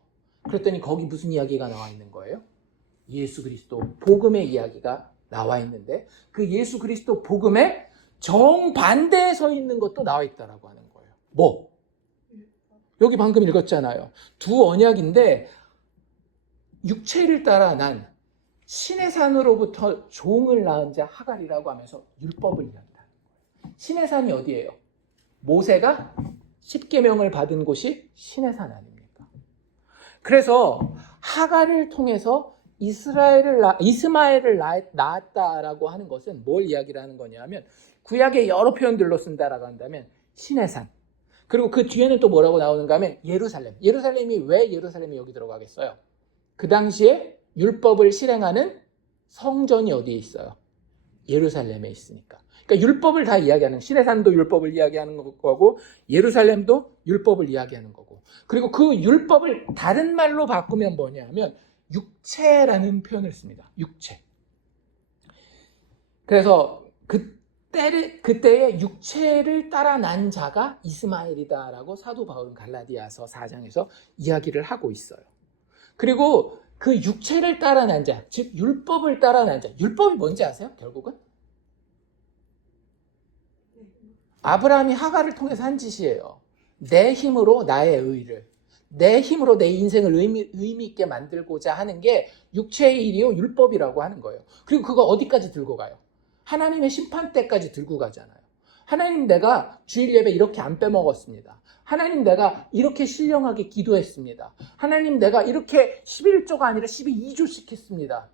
그랬더니 거기 무슨 이야기가 나와 있는 거예요? 예수 그리스도 복음의 이야기가 나와 있는데 그 예수 그리스도 복음에 정반대에 서 있는 것도 나와 있다라고 하는 거예요. 뭐? 여기 방금 읽었잖아요. 두 언약인데 육체를 따라 난 신의 산으로부터 종을 낳은 자 하갈이라고 하면서 율법을 이야기한다. 신의 산이 어디예요? 모세가 십계명을 받은 곳이 신의 산 아닙니까? 그래서 하갈을 통해서 이스마엘을 낳았다라고 하는 것은 뭘 이야기를 하는 거냐면 구약의 여러 표현들로 쓴다라고 한다면 신의 산, 그리고 그 뒤에는 또 뭐라고 나오는가 하면 예루살렘이 왜 예루살렘이 여기 들어가겠어요? 그 당시에 율법을 실행하는 성전이 어디에 있어요? 예루살렘에 있으니까. 그러니까 율법을 다 이야기하는, 시내산도 율법을 이야기하는 거고 예루살렘도 율법을 이야기하는 거고, 그리고 그 율법을 다른 말로 바꾸면 뭐냐면 육체라는 표현을 씁니다. 육체. 그래서 그때의 육체를 따라 난 자가 이스마엘이다라고 사도 바울은 갈라디아서 4장에서 이야기를 하고 있어요. 그리고 그 육체를 따라 난 자, 즉 율법을 따라 난 자, 율법이 뭔지 아세요? 결국은 아브라함이 하갈을 통해서 한 짓이에요. 내 힘으로 나의 의를, 내 힘으로 내 인생을 의미 있게 만들고자 하는 게 육체의 일이요 율법이라고 하는 거예요. 그리고 그거 어디까지 들고 가요? 하나님의 심판 때까지 들고 가잖아요. 하나님, 내가 주일 예배 이렇게 안 빼먹었습니다. 하나님, 내가 이렇게 신령하게 기도했습니다. 하나님, 내가 이렇게 11조가 아니라 12조씩 했습니다.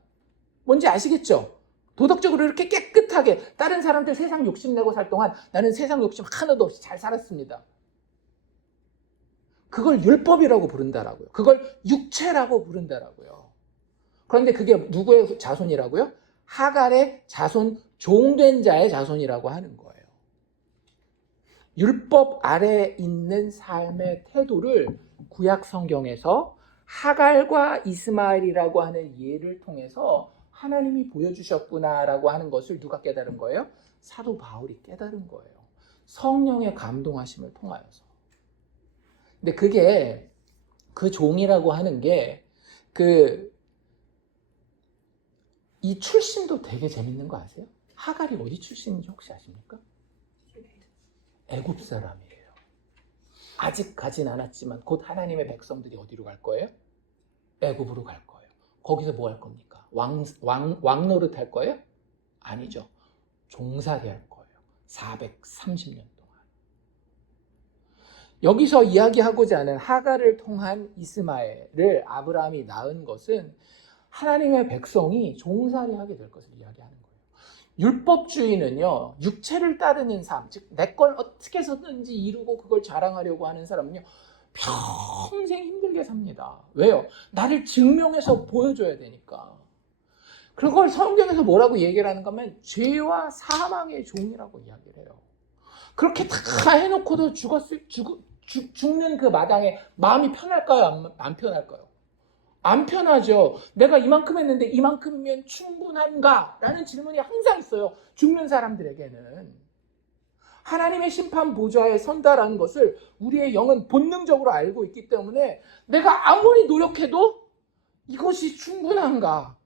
뭔지 아시겠죠? 도덕적으로 이렇게 깨끗하게, 다른 사람들 세상 욕심내고 살 동안 나는 세상 욕심 하나도 없이 잘 살았습니다. 그걸 율법이라고 부른다라고요. 그걸 육체라고 부른다라고요. 그런데 그게 누구의 자손이라고요? 하갈의 자손, 종된 자의 자손이라고 하는 거예요. 율법 아래에 있는 삶의 태도를 구약 성경에서 하갈과 이스마엘이라고 하는 예를 통해서 하나님이 보여주셨구나라고 하는 것을 누가 깨달은 거예요? 사도 바울이 깨달은 거예요. 성령의 감동하심을 통하여서. 근데 그게 그 종이라고 하는 게 이 출신도 되게 재밌는 거 아세요? 하갈이 어디 출신인지 혹시 아십니까? 애굽 사람이에요. 아직 가진 않았지만 곧 하나님의 백성들이 어디로 갈 거예요? 애굽으로 갈 거예요. 거기서 뭐 할 겁니까? 왕노릇 할 거예요? 아니죠. 종살이 할 거예요. 430년 동안. 여기서 이야기하고자 하는 하갈을 통한 이스마엘을 아브라함이 낳은 것은 하나님의 백성이 종살이 하게 될 것을 이야기하는 거예요. 율법주의는요, 육체를 따르는 삶, 즉 내 걸 어떻게 해서든지 이루고 그걸 자랑하려고 하는 사람은요, 평생 힘들게 삽니다. 왜요? 나를 증명해서 보여줘야 되니까. 그걸 성경에서 뭐라고 얘기를 하는가 하면 죄와 사망의 종이라고 이야기를 해요. 그렇게 다 해놓고도 죽는 그 마당에 마음이 편할까요? 안 편할까요? 안 편하죠. 내가 이만큼 했는데 이만큼이면 충분한가? 라는 질문이 항상 있어요. 죽는 사람들에게는. 하나님의 심판 보좌에 선다라는 것을 우리의 영은 본능적으로 알고 있기 때문에 내가 아무리 노력해도 이것이 충분한가?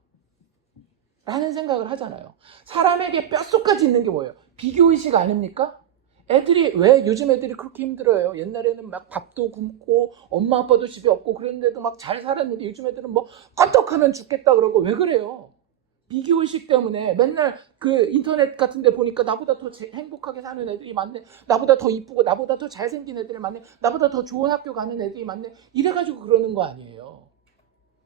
라는 생각을 하잖아요. 사람에게 뼛속까지 있는 게 뭐예요? 비교의식 아닙니까? 왜 요즘 애들이 그렇게 힘들어요? 옛날에는 막 밥도 굶고 엄마 아빠도 집에 없고 그랬는데도 막 잘 살았는데 요즘 애들은 뭐 껐떡하면 죽겠다 그러고 왜 그래요? 비교의식 때문에 맨날 그 인터넷 같은 데 보니까 나보다 더 행복하게 사는 애들이 많네, 나보다 더 이쁘고 나보다 더 잘생긴 애들이 많네, 나보다 더 좋은 학교 가는 애들이 많네, 이래가지고 그러는 거 아니에요.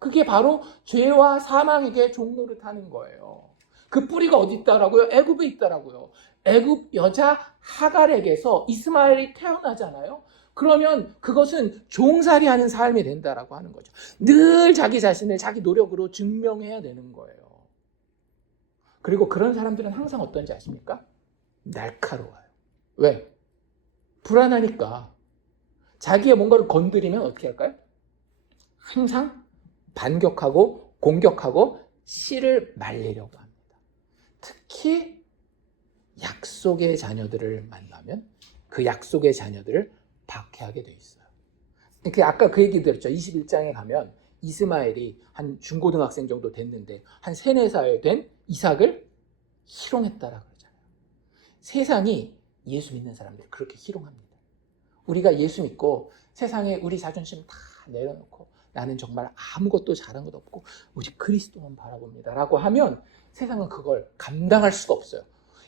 그게 바로 죄와 사망에게 종노릇 하는 거예요. 그 뿌리가 어디 있다라고요? 애굽에 있다라고요. 애굽 여자 하갈에게서 이스마엘이 태어나잖아요. 그러면 그것은 종살이하는 삶이 된다라고 하는 거죠. 늘 자기 자신을 자기 노력으로 증명해야 되는 거예요. 그리고 그런 사람들은 항상 어떤지 아십니까? 날카로워요. 왜? 불안하니까. 자기의 뭔가를 건드리면 어떻게 할까요? 항상 반격하고 공격하고 씨를 말리려고 합니다. 특히 약속의 자녀들을 만나면 그 약속의 자녀들을 박해하게 돼 있어요. 아까 그 얘기 들었죠. 21장에 가면 이스마엘이 한 중고등학생 정도 됐는데 한 3, 4살 된 이삭을 희롱했다라고 그러잖아요. 세상이 예수 믿는 사람들이 그렇게 희롱합니다. 우리가 예수 믿고 세상에 우리 자존심 다 내려놓고 나는 정말 아무것도 잘한 것 없고 오직 그리스도만 바라봅니다 라고 하면 세상은 그걸 감당할 수가 없어요.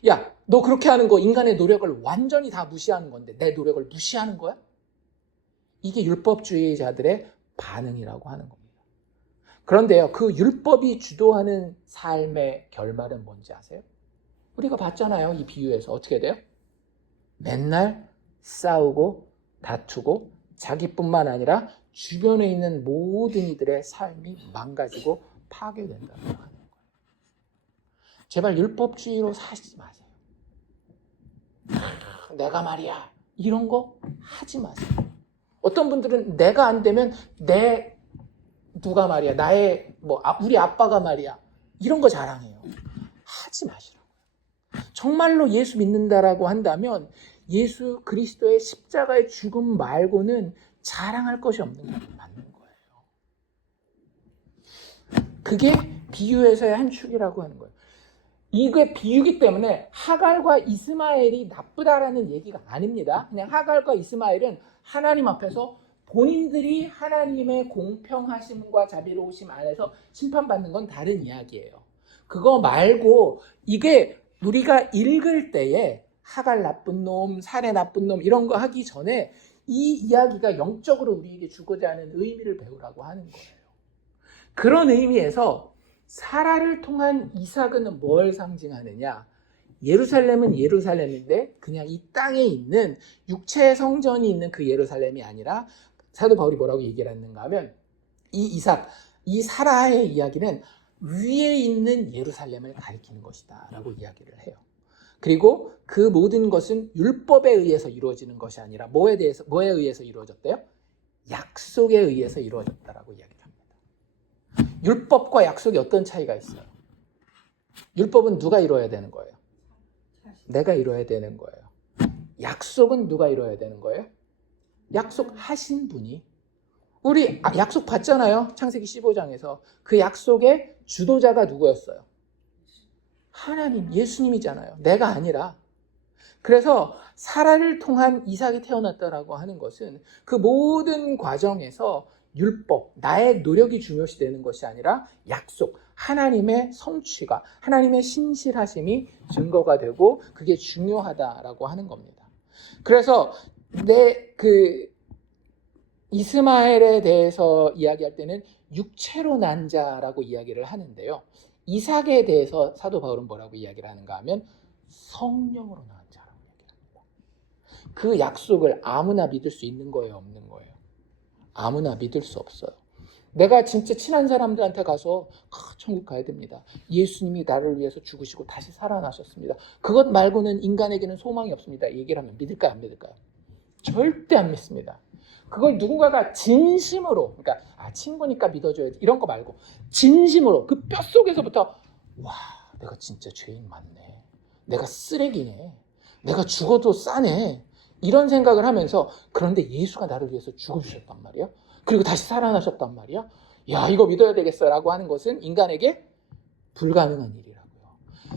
야, 너 그렇게 하는 거 인간의 노력을 완전히 다 무시하는 건데 내 노력을 무시하는 거야? 이게 율법주의자들의 반응이라고 하는 겁니다. 그런데요, 그 율법이 주도하는 삶의 결말은 뭔지 아세요? 우리가 봤잖아요. 이 비유에서 어떻게 돼요? 맨날 싸우고 다투고 자기뿐만 아니라 주변에 있는 모든 이들의 삶이 망가지고 파괴된다고 하는 거예요. 제발 율법주의로 사시지 마세요. 내가 말이야 이런 거 하지 마세요. 어떤 분들은 내가 안 되면 누가 말이야 나의 우리 아빠가 말이야 이런 거 자랑해요. 하지 마시라고요. 정말로 예수 믿는다라고 한다면 예수 그리스도의 십자가의 죽음 말고는 자랑할 것이 없는 게 맞는 거예요. 그게 비유에서의 한 축이라고 하는 거예요. 이게 비유기 때문에 하갈과 이스마엘이 나쁘다라는 얘기가 아닙니다. 그냥 하갈과 이스마엘은 하나님 앞에서 본인들이 하나님의 공평하심과 자비로우심 안에서 심판받는 건 다른 이야기예요. 그거 말고 이게 우리가 읽을 때에 하갈 나쁜 놈, 살해 나쁜 놈 이런 거 하기 전에 이 이야기가 영적으로 우리에게 주고자 하는 의미를 배우라고 하는 거예요. 그런 의미에서 사라를 통한 이삭은 뭘 상징하느냐? 예루살렘은 예루살렘인데 그냥 이 땅에 있는 육체의 성전이 있는 그 예루살렘이 아니라 사도 바울이 뭐라고 얘기를 했는가 하면 이 이삭, 이 사라의 이야기는 위에 있는 예루살렘을 가리키는 것이다 라고 이야기를 해요. 그리고 그 모든 것은 율법에 의해서 이루어지는 것이 아니라 뭐에 의해서 이루어졌대요? 약속에 의해서 이루어졌다라고 이야기를 합니다. 율법과 약속이 어떤 차이가 있어요? 율법은 누가 이루어야 되는 거예요? 내가 이루어야 되는 거예요. 약속은 누가 이루어야 되는 거예요? 약속하신 분이. 우리 약속 받잖아요. 창세기 15장에서. 그 약속의 주도자가 누구였어요? 하나님, 예수님이잖아요. 내가 아니라. 그래서 사라를 통한 이삭이 태어났다라고 하는 것은 그 모든 과정에서 율법, 나의 노력이 중요시 되는 것이 아니라 약속, 하나님의 성취가, 하나님의 신실하심이 증거가 되고 그게 중요하다라고 하는 겁니다. 그래서 이스마엘에 대해서 이야기할 때는 육체로 난 자라고 이야기를 하는데요. 이삭에 대해서 사도 바울은 뭐라고 이야기를 하는가 하면 성령으로 낳은 자라고 이야기를 합니다. 그 약속을 아무나 믿을 수 있는 거예요, 없는 거예요? 아무나 믿을 수 없어요. 내가 진짜 친한 사람들한테 가서 천국 가야 됩니다. 예수님이 나를 위해서 죽으시고 다시 살아나셨습니다. 그것 말고는 인간에게는 소망이 없습니다. 얘기를 하면 믿을까요, 안 믿을까요? 절대 안 믿습니다. 그걸 누군가가 진심으로, 그러니까 친구니까 믿어줘야지 이런 거 말고 진심으로 그 뼛속에서부터 와, 내가 진짜 죄인 많네, 내가 쓰레기네, 내가 죽어도 싸네, 이런 생각을 하면서, 그런데 예수가 나를 위해서 죽으셨단 말이야, 그리고 다시 살아나셨단 말이야, 야, 이거 믿어야 되겠어 라고 하는 것은 인간에게 불가능한 일이라고요.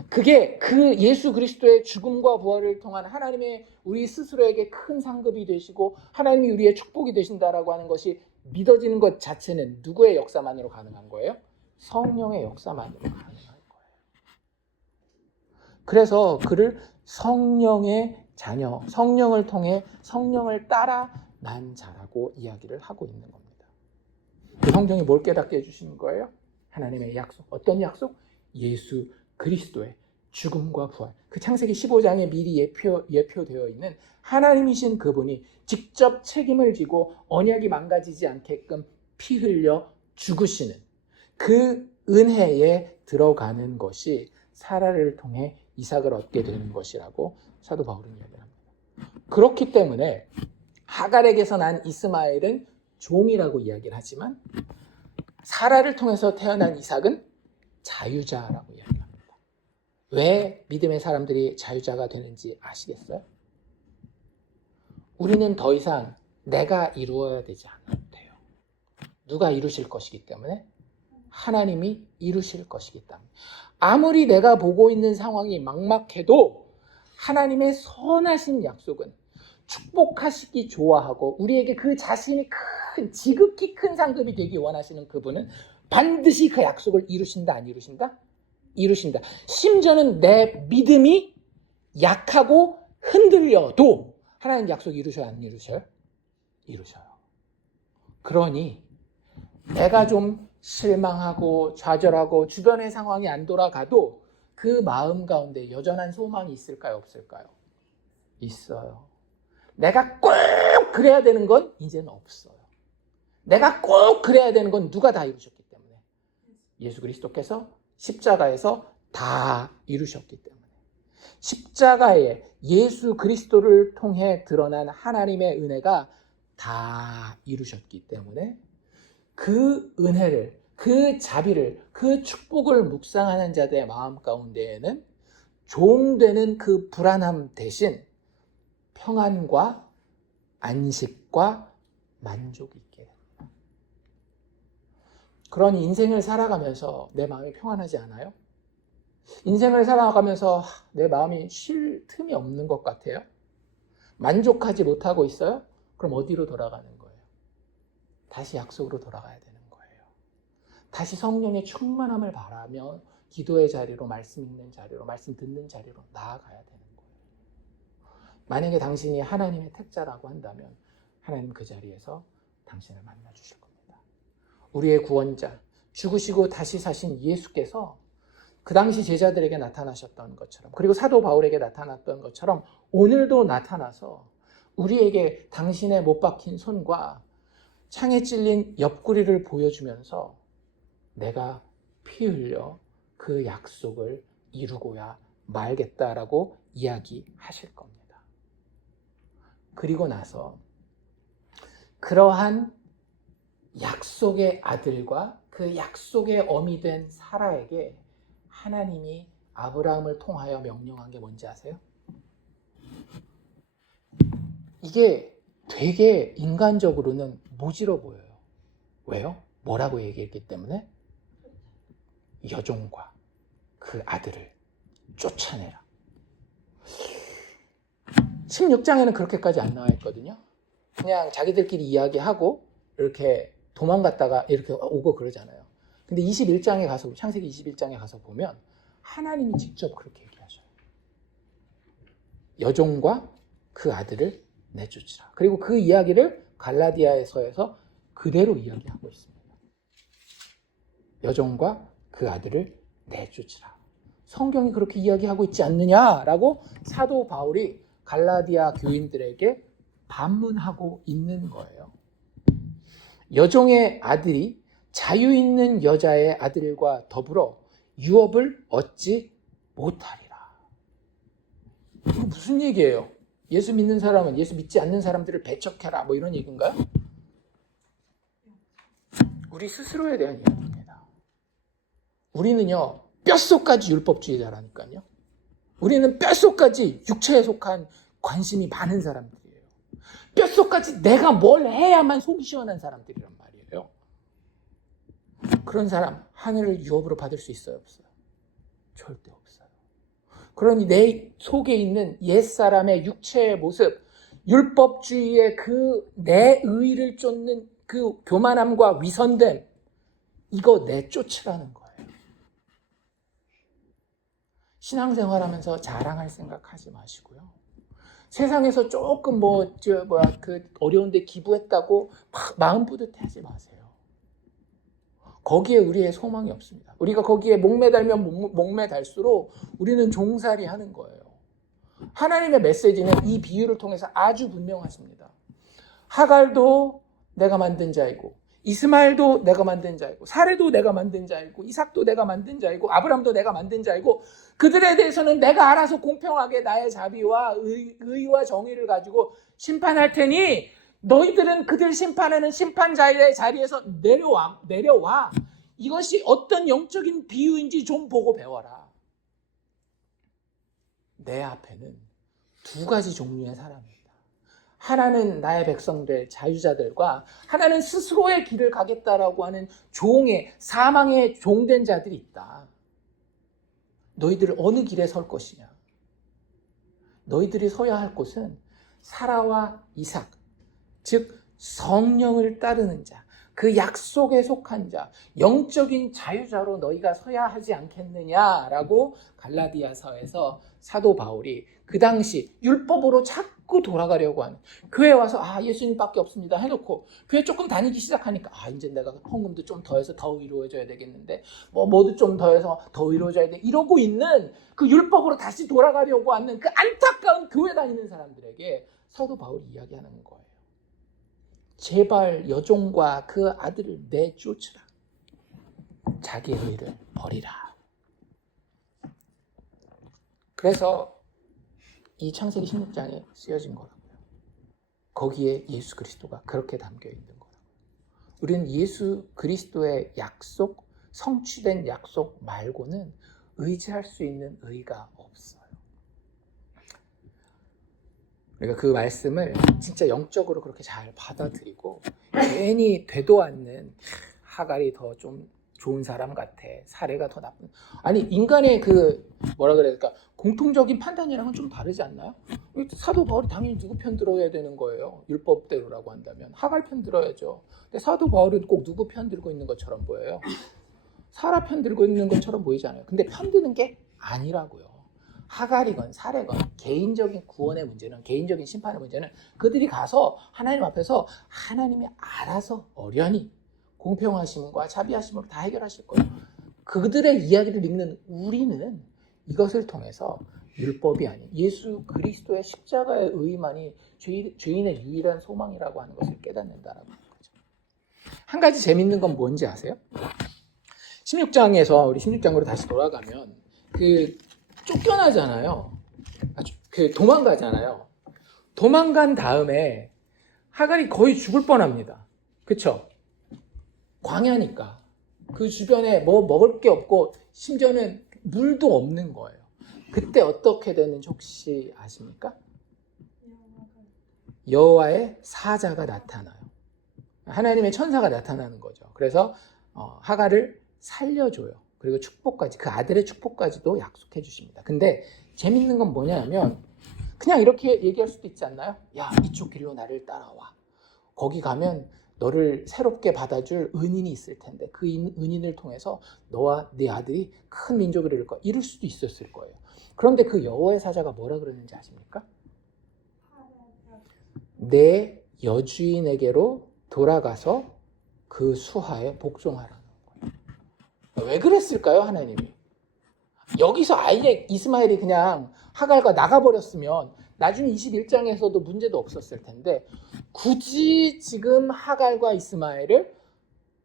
그게 그 예수 그리스도의 죽음과 부활을 통한 하나님의 우리 스스로에게 큰 상급이 되시고 하나님이 우리의 축복이 되신다라고 하는 것이 믿어지는 것 자체는 누구의 역사만으로 가능한 거예요? 성령의 역사만으로 가능한 거예요. 그래서 그를 성령의 자녀, 성령을 통해 성령을 따라 난 자라고 이야기를 하고 있는 겁니다. 그 성경이 뭘 깨닫게 해주시는 거예요? 하나님의 약속. 어떤 약속? 예수 그리스도의 죽음과 부활. 그 창세기 15장에 미리 예표되어 있는 하나님이신 그분이 직접 책임을 지고 언약이 망가지지 않게끔 피 흘려 죽으시는 그 은혜에 들어가는 것이 사라를 통해 이삭을 얻게 되는 것이라고 사도 바울은 이야기합니다. 그렇기 때문에 하갈에게서 난 이스마엘은 종이라고 이야기를 하지만 사라를 통해서 태어난 이삭은 자유자라고 이야기합니다. 왜 믿음의 사람들이 자유자가 되는지 아시겠어요? 우리는 더 이상 내가 이루어야 되지 않아도 돼요. 누가 이루실 것이기 때문에? 하나님이 이루실 것이기 때문에. 아무리 내가 보고 있는 상황이 막막해도 하나님의 선하신 약속은 축복하시기 좋아하고 우리에게 그 자신이 지극히 큰 상급이 되기 원하시는 그분은 반드시 그 약속을 이루신다, 안 이루신다? 이루신다. 심지어는 내 믿음이 약하고 흔들려도 하나님 약속 이루셔요, 안 이루셔요? 이루셔요. 그러니 내가 좀 실망하고 좌절하고 주변의 상황이 안 돌아가도 그 마음 가운데 여전한 소망이 있을까요, 없을까요? 있어요. 내가 꼭 그래야 되는 건 이제는 없어요. 내가 꼭 그래야 되는 건 누가 다 이루셨기 때문에, 예수 그리스도께서 십자가에서 다 이루셨기 때문에, 십자가에 예수 그리스도를 통해 드러난 하나님의 은혜가 다 이루셨기 때문에 그 은혜를, 그 자비를, 그 축복을 묵상하는 자들의 마음 가운데에는 종되는 그 불안함 대신 평안과 안식과 만족이 있게 됩니다. 그런 인생을 살아가면서 내 마음이 평안하지 않아요? 인생을 살아가면서 내 마음이 쉴 틈이 없는 것 같아요? 만족하지 못하고 있어요? 그럼 어디로 돌아가는 거예요? 다시 약속으로 돌아가야 되는 거예요. 다시 성령의 충만함을 바라며 기도의 자리로, 말씀 읽는 자리로, 말씀 듣는 자리로 나아가야 되는 거예요. 만약에 당신이 하나님의 택자라고 한다면 하나님 그 자리에서 당신을 만나 주실 겁니다. 우리의 구원자, 죽으시고 다시 사신 예수께서 그 당시 제자들에게 나타나셨던 것처럼, 그리고 사도 바울에게 나타났던 것처럼 오늘도 나타나서 우리에게 당신의 못 박힌 손과 창에 찔린 옆구리를 보여주면서 내가 피 흘려 그 약속을 이루고야 말겠다라고 이야기하실 겁니다. 그리고 나서 그러한 약속의 아들과 그 약속의 어미 된 사라에게 하나님이 아브라함을 통하여 명령한 게 뭔지 아세요? 이게 되게 인간적으로는 모질어 보여요. 왜요? 뭐라고 얘기했기 때문에? 여종과 그 아들을 쫓아내라. 16장에는 그렇게까지 안 나와 있거든요. 그냥 자기들끼리 이야기하고 이렇게 도망갔다가 이렇게 오고 그러잖아요. 근데 21장에 가서, 창세기 21장에 가서 보면 하나님이 직접 그렇게 얘기하셔요. 여종과 그 아들을 내쫓으라. 그리고 그 이야기를 갈라디아서에서 그대로 이야기하고 있습니다. 여종과 그 아들을 내쫓으라. 성경이 그렇게 이야기하고 있지 않느냐라고 사도 바울이 갈라디아 교인들에게 반문하고 있는 거예요. 여종의 아들이 자유 있는 여자의 아들과 더불어 유업을 얻지 못하리라. 이거 무슨 얘기예요? 예수 믿는 사람은 예수 믿지 않는 사람들을 배척해라, 뭐 이런 얘기인가요? 우리 스스로에 대한 이야기입니다. 우리는요, 뼛속까지 율법주의자라니까요. 우리는 뼛속까지 육체에 속한 관심이 많은 사람들이에요. 뼛속까지 내가 뭘 해야만 속이 시원한 사람들이란 말이에요. 그런 사람 하늘을 유업으로 받을 수 있어요, 없어요? 절대 없어요. 그러니 내 속에 있는 옛사람의 육체의 모습, 율법주의의 그 내 의를 쫓는 그 교만함과 위선됨, 이거 내쫓으라는 거예요. 신앙생활하면서 자랑할 생각하지 마시고요. 세상에서 조금 어려운데 기부했다고 막 마음 뿌듯해하지 마세요. 거기에 우리의 소망이 없습니다. 우리가 거기에 목매달면 목매달수록 우리는 종살이 하는 거예요. 하나님의 메시지는 이 비유를 통해서 아주 분명하십니다. 하갈도 내가 만든 자이고, 이스마엘도 내가 만든 자이고, 사레도 내가 만든 자이고, 이삭도 내가 만든 자이고, 아브람도 내가 만든 자이고, 그들에 대해서는 내가 알아서 공평하게 나의 자비와 의와 정의를 가지고 심판할 테니 너희들은 그들 심판하는 심판자의 자리에서 내려와. 이것이 어떤 영적인 비유인지 좀 보고 배워라. 내 앞에는 두 가지 종류의 사람입니다. 하나는 나의 백성들, 자유자들과 하나는 스스로의 길을 가겠다라고 하는 종의, 사망의 종된 자들이 있다. 너희들 어느 길에 설 것이냐? 너희들이 서야 할 곳은 사라와 이삭, 즉 성령을 따르는 자, 그 약속에 속한 자, 영적인 자유자로 너희가 서야 하지 않겠느냐라고 갈라디아서에서 사도 바울이 그 당시 율법으로 자꾸 돌아가려고 하는, 교회에 와서 예수님밖에 없습니다 해놓고 교회 조금 다니기 시작하니까 이제 내가 헌금도 좀 더해서 더 이루어져야 되겠는데 뭐도 좀 더해서 더 이루어져야 돼, 이러고 있는 그 율법으로 다시 돌아가려고 하는 그 안타까운 교회 다니는 사람들에게 사도 바울이 이야기하는 거예요. 제발 여종과 그 아들을 내쫓으라. 자기의 의를 버리라. 그래서 이 창세기 16장에 쓰여진 거라고요. 거기에 예수 그리스도가 그렇게 담겨 있는 거라고요. 우리는 예수 그리스도의 약속, 성취된 약속 말고는 의지할 수 있는 의가 없어요. 그러니까 그 말씀을 진짜 영적으로 그렇게 잘 받아들이고, 괜히 되도 않는 하갈이 더 좀 좋은 사람 같아, 사례가 더 나쁜, 아니 인간의 그러니까 공통적인 판단이랑은 좀 다르지 않나요? 사도 바울이 당연히 누구 편 들어야 되는 거예요. 율법대로라고 한다면 하갈 편 들어야죠. 근데 사도 바울은 꼭 누구 편 들고 있는 것처럼 보여요. 사라 편 들고 있는 것처럼 보이잖아요. 근데 편 드는 게 아니라고요. 하갈이건 사례건 개인적인 구원의 문제는, 개인적인 심판의 문제는 그들이 가서 하나님 앞에서 하나님이 알아서 어련히 공평하심과 자비하심으로 다 해결하실 거예요. 그들의 이야기를 읽는 우리는 이것을 통해서 율법이 아닌 예수 그리스도의 십자가의 의만이 죄인의 유일한 소망이라고 하는 것을 깨닫는다라고 하는 거죠. 한 가지 재밌는 건 뭔지 아세요? 16장에서 우리 16장으로 다시 돌아가면 쫓겨나잖아요. 도망가잖아요. 도망간 다음에 하갈이 거의 죽을 뻔합니다. 그쵸? 광야니까. 그 주변에 뭐 먹을 게 없고 심지어는 물도 없는 거예요. 그때 어떻게 되는지 혹시 아십니까? 여호와의 사자가 나타나요. 하나님의 천사가 나타나는 거죠. 그래서 하갈을 살려줘요. 그리고 축복까지, 그 아들의 축복까지도 약속해 주십니다. 근데 재밌는 건 뭐냐면 그냥 이렇게 얘기할 수도 있지 않나요? 야, 이쪽 길로 나를 따라와. 거기 가면 너를 새롭게 받아줄 은인이 있을 텐데 그 은인을 통해서 너와 네 아들이 큰 민족을 이룰 거야. 이룰 수도 있었을 거예요. 그런데 그 여호와의 사자가 뭐라 그러는지 아십니까? 내 여주인에게로 돌아가서 그 수하에 복종하라는 거예요. 왜 그랬을까요, 하나님이? 여기서 아예 이스마엘이 그냥 하갈과 나가버렸으면 나중에 21장에서도 문제도 없었을 텐데 굳이 지금 하갈과 이스마엘을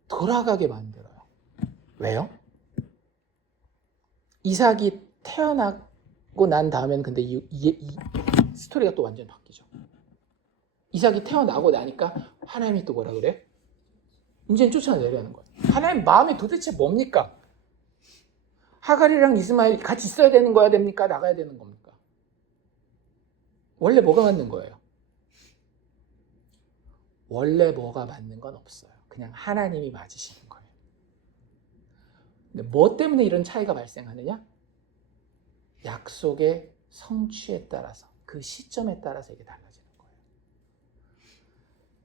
돌아가게 만들어요. 왜요? 이삭이 태어나고 난 다음에는 근데 이 스토리가 또 완전히 바뀌죠. 이삭이 태어나고 나니까 하나님이 또 뭐라 그래? 이제는 쫓아내려는 거예요. 하나님 마음이 도대체 뭡니까? 하갈이랑 이스마엘이 같이 있어야 되는 거야 됩니까? 나가야 되는 겁니까? 원래 뭐가 맞는 거예요? 원래 뭐가 맞는 건 없어요. 그냥 하나님이 맞으시는 거예요. 근데 뭐 때문에 이런 차이가 발생하느냐? 약속의 성취에 따라서, 그 시점에 따라서 이게 달라지는 거예요.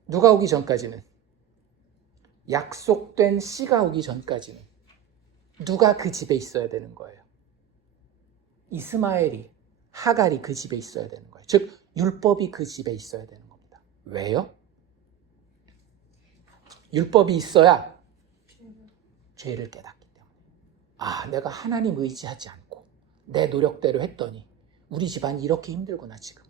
누가 오기 전까지는, 약속된 씨가 오기 전까지는 누가 그 집에 있어야 되는 거예요? 이스마엘이, 하갈이 그 집에 있어야 되는 거예요. 즉 율법이 그 집에 있어야 되는 겁니다. 왜요? 율법이 있어야 죄를 깨닫기 때문에. 아, 내가 하나님 의지하지 않고 내 노력대로 했더니 우리 집안이 이렇게 힘들구나 지금.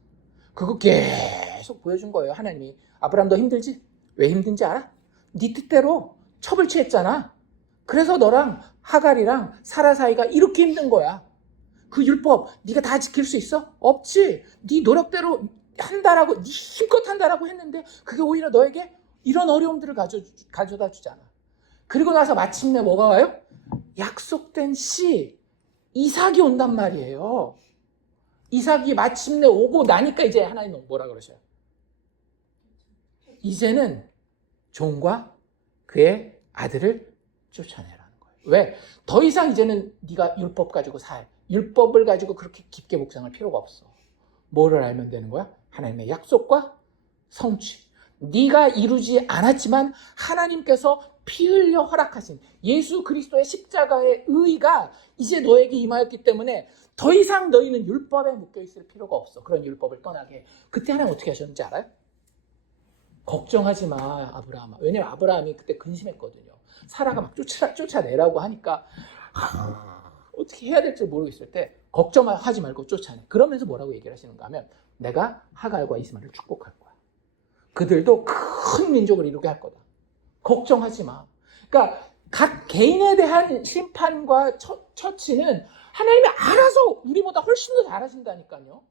그거 계속 보여준 거예요. 하나님이. 아브라함 너 힘들지? 왜 힘든지 알아? 네 뜻대로 첩을 취했잖아. 그래서 너랑 하갈이랑 사라 사이가 이렇게 힘든 거야. 그 율법 네가 다 지킬 수 있어? 없지. 네 노력대로 한다라고, 네 힘껏 한다라고 했는데 그게 오히려 너에게 이런 어려움들을 가져다 주잖아. 그리고 나서 마침내 뭐가 와요? 약속된 씨 이삭이 온단 말이에요. 이삭이 마침내 오고 나니까 이제 하나님 뭐라 그러셔요? 이제는 종과 그의 아들을 쫓아내라는 거예요. 왜? 더 이상 이제는 네가 율법 가지고 율법을 가지고 그렇게 깊게 묵상할 필요가 없어. 뭐를 알면 되는 거야? 하나님의 약속과 성취. 네가 이루지 않았지만 하나님께서 피 흘려 허락하신 예수 그리스도의 십자가의 의가 이제 너에게 임하였기 때문에 더 이상 너희는 율법에 묶여있을 필요가 없어. 그런 율법을 떠나게. 그때 하나님 어떻게 하셨는지 알아요? 걱정하지 마, 아브라함아. 왜냐면 아브라함이 그때 근심했거든요. 사라가 막 쫓아내라고 하니까 어떻게 해야 될지 모르겠을 때 걱정하지 말고 쫓아내. 그러면서 뭐라고 얘기를 하시는가 하면 내가 하갈과 이스마엘을 축복할 거야. 그들도 큰 민족을 이루게 할 거다. 걱정하지 마. 그러니까 각 개인에 대한 심판과 처치는 하나님이 알아서 우리보다 훨씬 더 잘하신다니까요.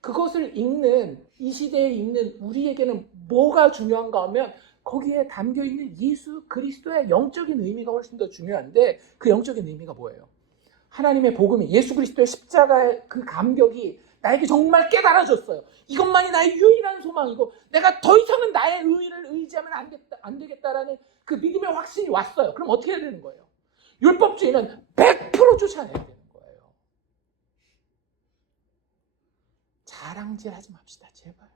그것을 읽는, 이 시대에 읽는 우리에게는 뭐가 중요한가 하면 거기에 담겨있는 예수 그리스도의 영적인 의미가 훨씬 더 중요한데 그 영적인 의미가 뭐예요? 하나님의 복음이, 예수 그리스도의 십자가의 그 감격이 나에게 정말 깨달아졌어요. 이것만이 나의 유일한 소망이고 내가 더 이상은 나의 의의를 의지하면 안 되겠다라는 그 믿음의 확신이 왔어요. 그럼 어떻게 해야 되는 거예요? 율법주의는 100% 쫓아내야 되는 거예요. 자랑질하지 맙시다, 제발.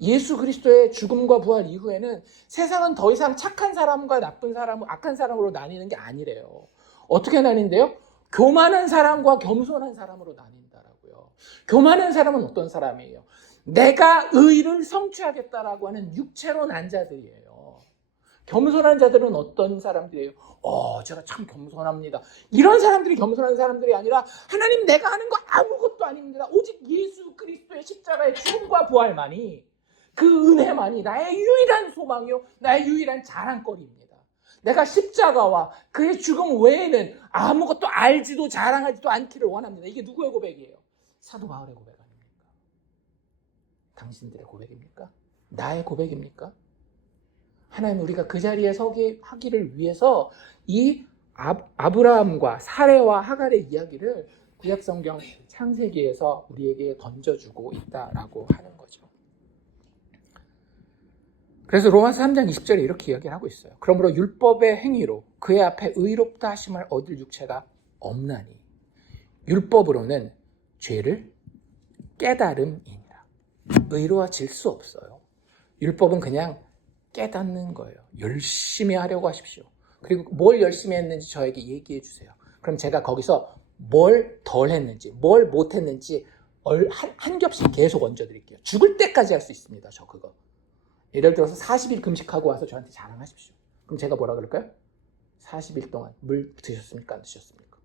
예수 그리스도의 죽음과 부활 이후에는 세상은 더 이상 착한 사람과 나쁜 사람, 악한 사람으로 나뉘는 게 아니래요. 어떻게 나뉜대요? 교만한 사람과 겸손한 사람으로 나뉜다라고요. 교만한 사람은 어떤 사람이에요? 내가 의를 성취하겠다라고 하는 육체로 난 자들이에요. 겸손한 자들은 어떤 사람들이에요? 제가 참 겸손합니다. 이런 사람들이 겸손한 사람들이 아니라 하나님 내가 하는 거 아무것도 아닙니다. 오직 예수 그리스도의 십자가의 죽음과 부활만이, 그 은혜만이 나의 유일한 소망이요, 나의 유일한 자랑거리입니다. 내가 십자가와 그의 죽음 외에는 아무것도 알지도 자랑하지도 않기를 원합니다. 이게 누구의 고백이에요? 사도 바울의 고백 아닙니까? 당신들의 고백입니까? 나의 고백입니까? 하나님, 우리가 그 자리에 서게 하기를 위해서 이 아브라함과 사레와 하갈의 이야기를 구약성경 창세기에서 우리에게 던져주고 있다라고 하는 거죠. 그래서 로마서 3장 20절에 이렇게 이야기를 하고 있어요. 그러므로 율법의 행위로 그의 앞에 의롭다 하심을 얻을 육체가 없나니 율법으로는 죄를 깨달음이니라. 의로워질 수 없어요. 율법은 그냥 깨닫는 거예요. 열심히 하려고 하십시오. 그리고 뭘 열심히 했는지 저에게 얘기해 주세요. 그럼 제가 거기서 뭘 덜 했는지, 뭘 못 했는지 한 겹씩 계속 얹어드릴게요. 죽을 때까지 할 수 있습니다. 저 그거. 예를 들어서 40일 금식하고 와서 저한테 자랑하십시오. 그럼 제가 뭐라 그럴까요? 40일 동안 물 드셨습니까? 안 드셨습니까?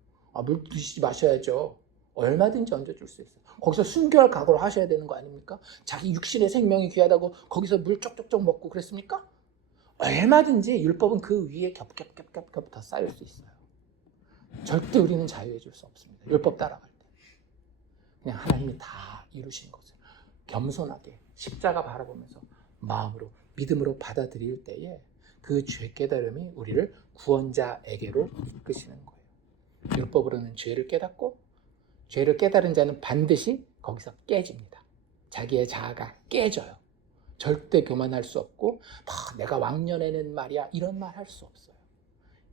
물 드시지 마셔야죠. 얼마든지 얹어줄 수 있어요. 거기서 순결 각오를 하셔야 되는 거 아닙니까? 자기 육신의 생명이 귀하다고 거기서 물 쪽쪽쪽 먹고 그랬습니까? 얼마든지 율법은 그 위에 겹겹겹겹겹 더 쌓일 수 있어요. 절대 우리는 자유해 줄 수 없습니다. 율법 따라갈 때. 그냥 하나님이 다 이루신 것을 겸손하게 십자가 바라보면서 마음으로 믿음으로 받아들일 때에 그 죄 깨달음이 우리를 구원자에게로 이끄시는 거예요. 율법으로는 죄를 깨닫고 죄를 깨달은 자는 반드시 거기서 깨집니다. 자기의 자아가 깨져요. 절대 교만할 수 없고 내가 왕년에는 말이야 이런 말 할 수 없어요.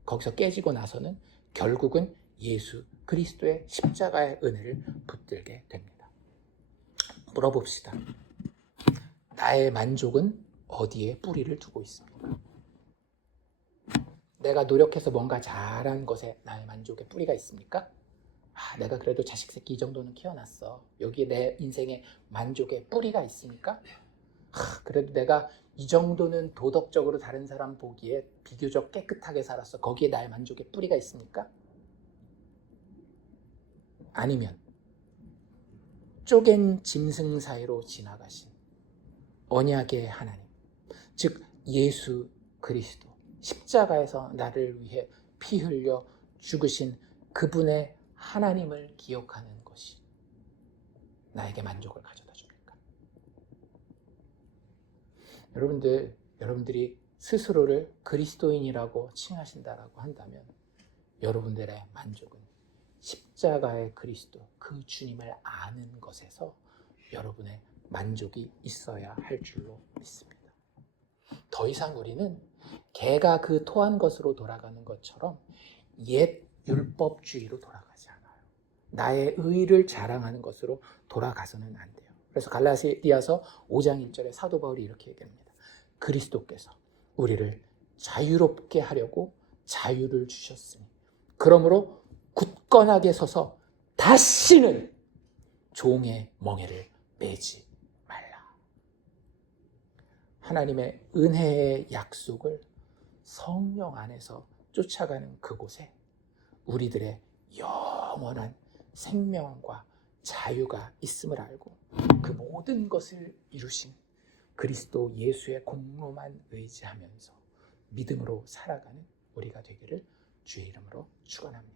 거기서 깨지고 나서는 결국은 예수 그리스도의 십자가의 은혜를 붙들게 됩니다. 물어봅시다. 나의 만족은 어디에 뿌리를 두고 있습니까? 내가 노력해서 뭔가 잘한 것에 나의 만족의 뿌리가 있습니까? 내가 그래도 자식 새끼 이 정도는 키워놨어. 여기에 내 인생의 만족의 뿌리가 있으니까 그래도 내가 이 정도는 도덕적으로 다른 사람 보기에 비교적 깨끗하게 살았어. 거기에 나의 만족의 뿌리가 있습니까? 아니면 쪼갠 짐승 사이로 지나가신 언약의 하나님, 즉 예수 그리스도 십자가에서 나를 위해 피 흘려 죽으신 그분의 하나님을 기억하는 것이 나에게 만족을 가져다 줍니까? 여러분들이 스스로를 그리스도인이라고 칭하신다라고 한다면 여러분들의 만족은 십자가의 그리스도, 그 주님을 아는 것에서 여러분의 만족이 있어야 할 줄로 믿습니다. 더 이상 우리는 개가 그 토한 것으로 돌아가는 것처럼 옛 율법주의로 돌아가지 않아요. 나의 의를 자랑하는 것으로 돌아가서는 안 돼요. 그래서 갈라디아서 5장 1절에 사도 바울이 이렇게 얘기합니다. 그리스도께서 우리를 자유롭게 하려고 자유를 주셨으니 그러므로 굳건하게 서서 다시는 종의 멍에를 매지 말라. 하나님의 은혜의 약속을 성령 안에서 쫓아가는 그곳에 우리들의 영원한 생명과 자유가 있음을 알고 그 모든 것을 이루신 그리스도 예수의 공로만 의지하면서 믿음으로 살아가는 우리가 되기를 주의 이름으로 축원합니다.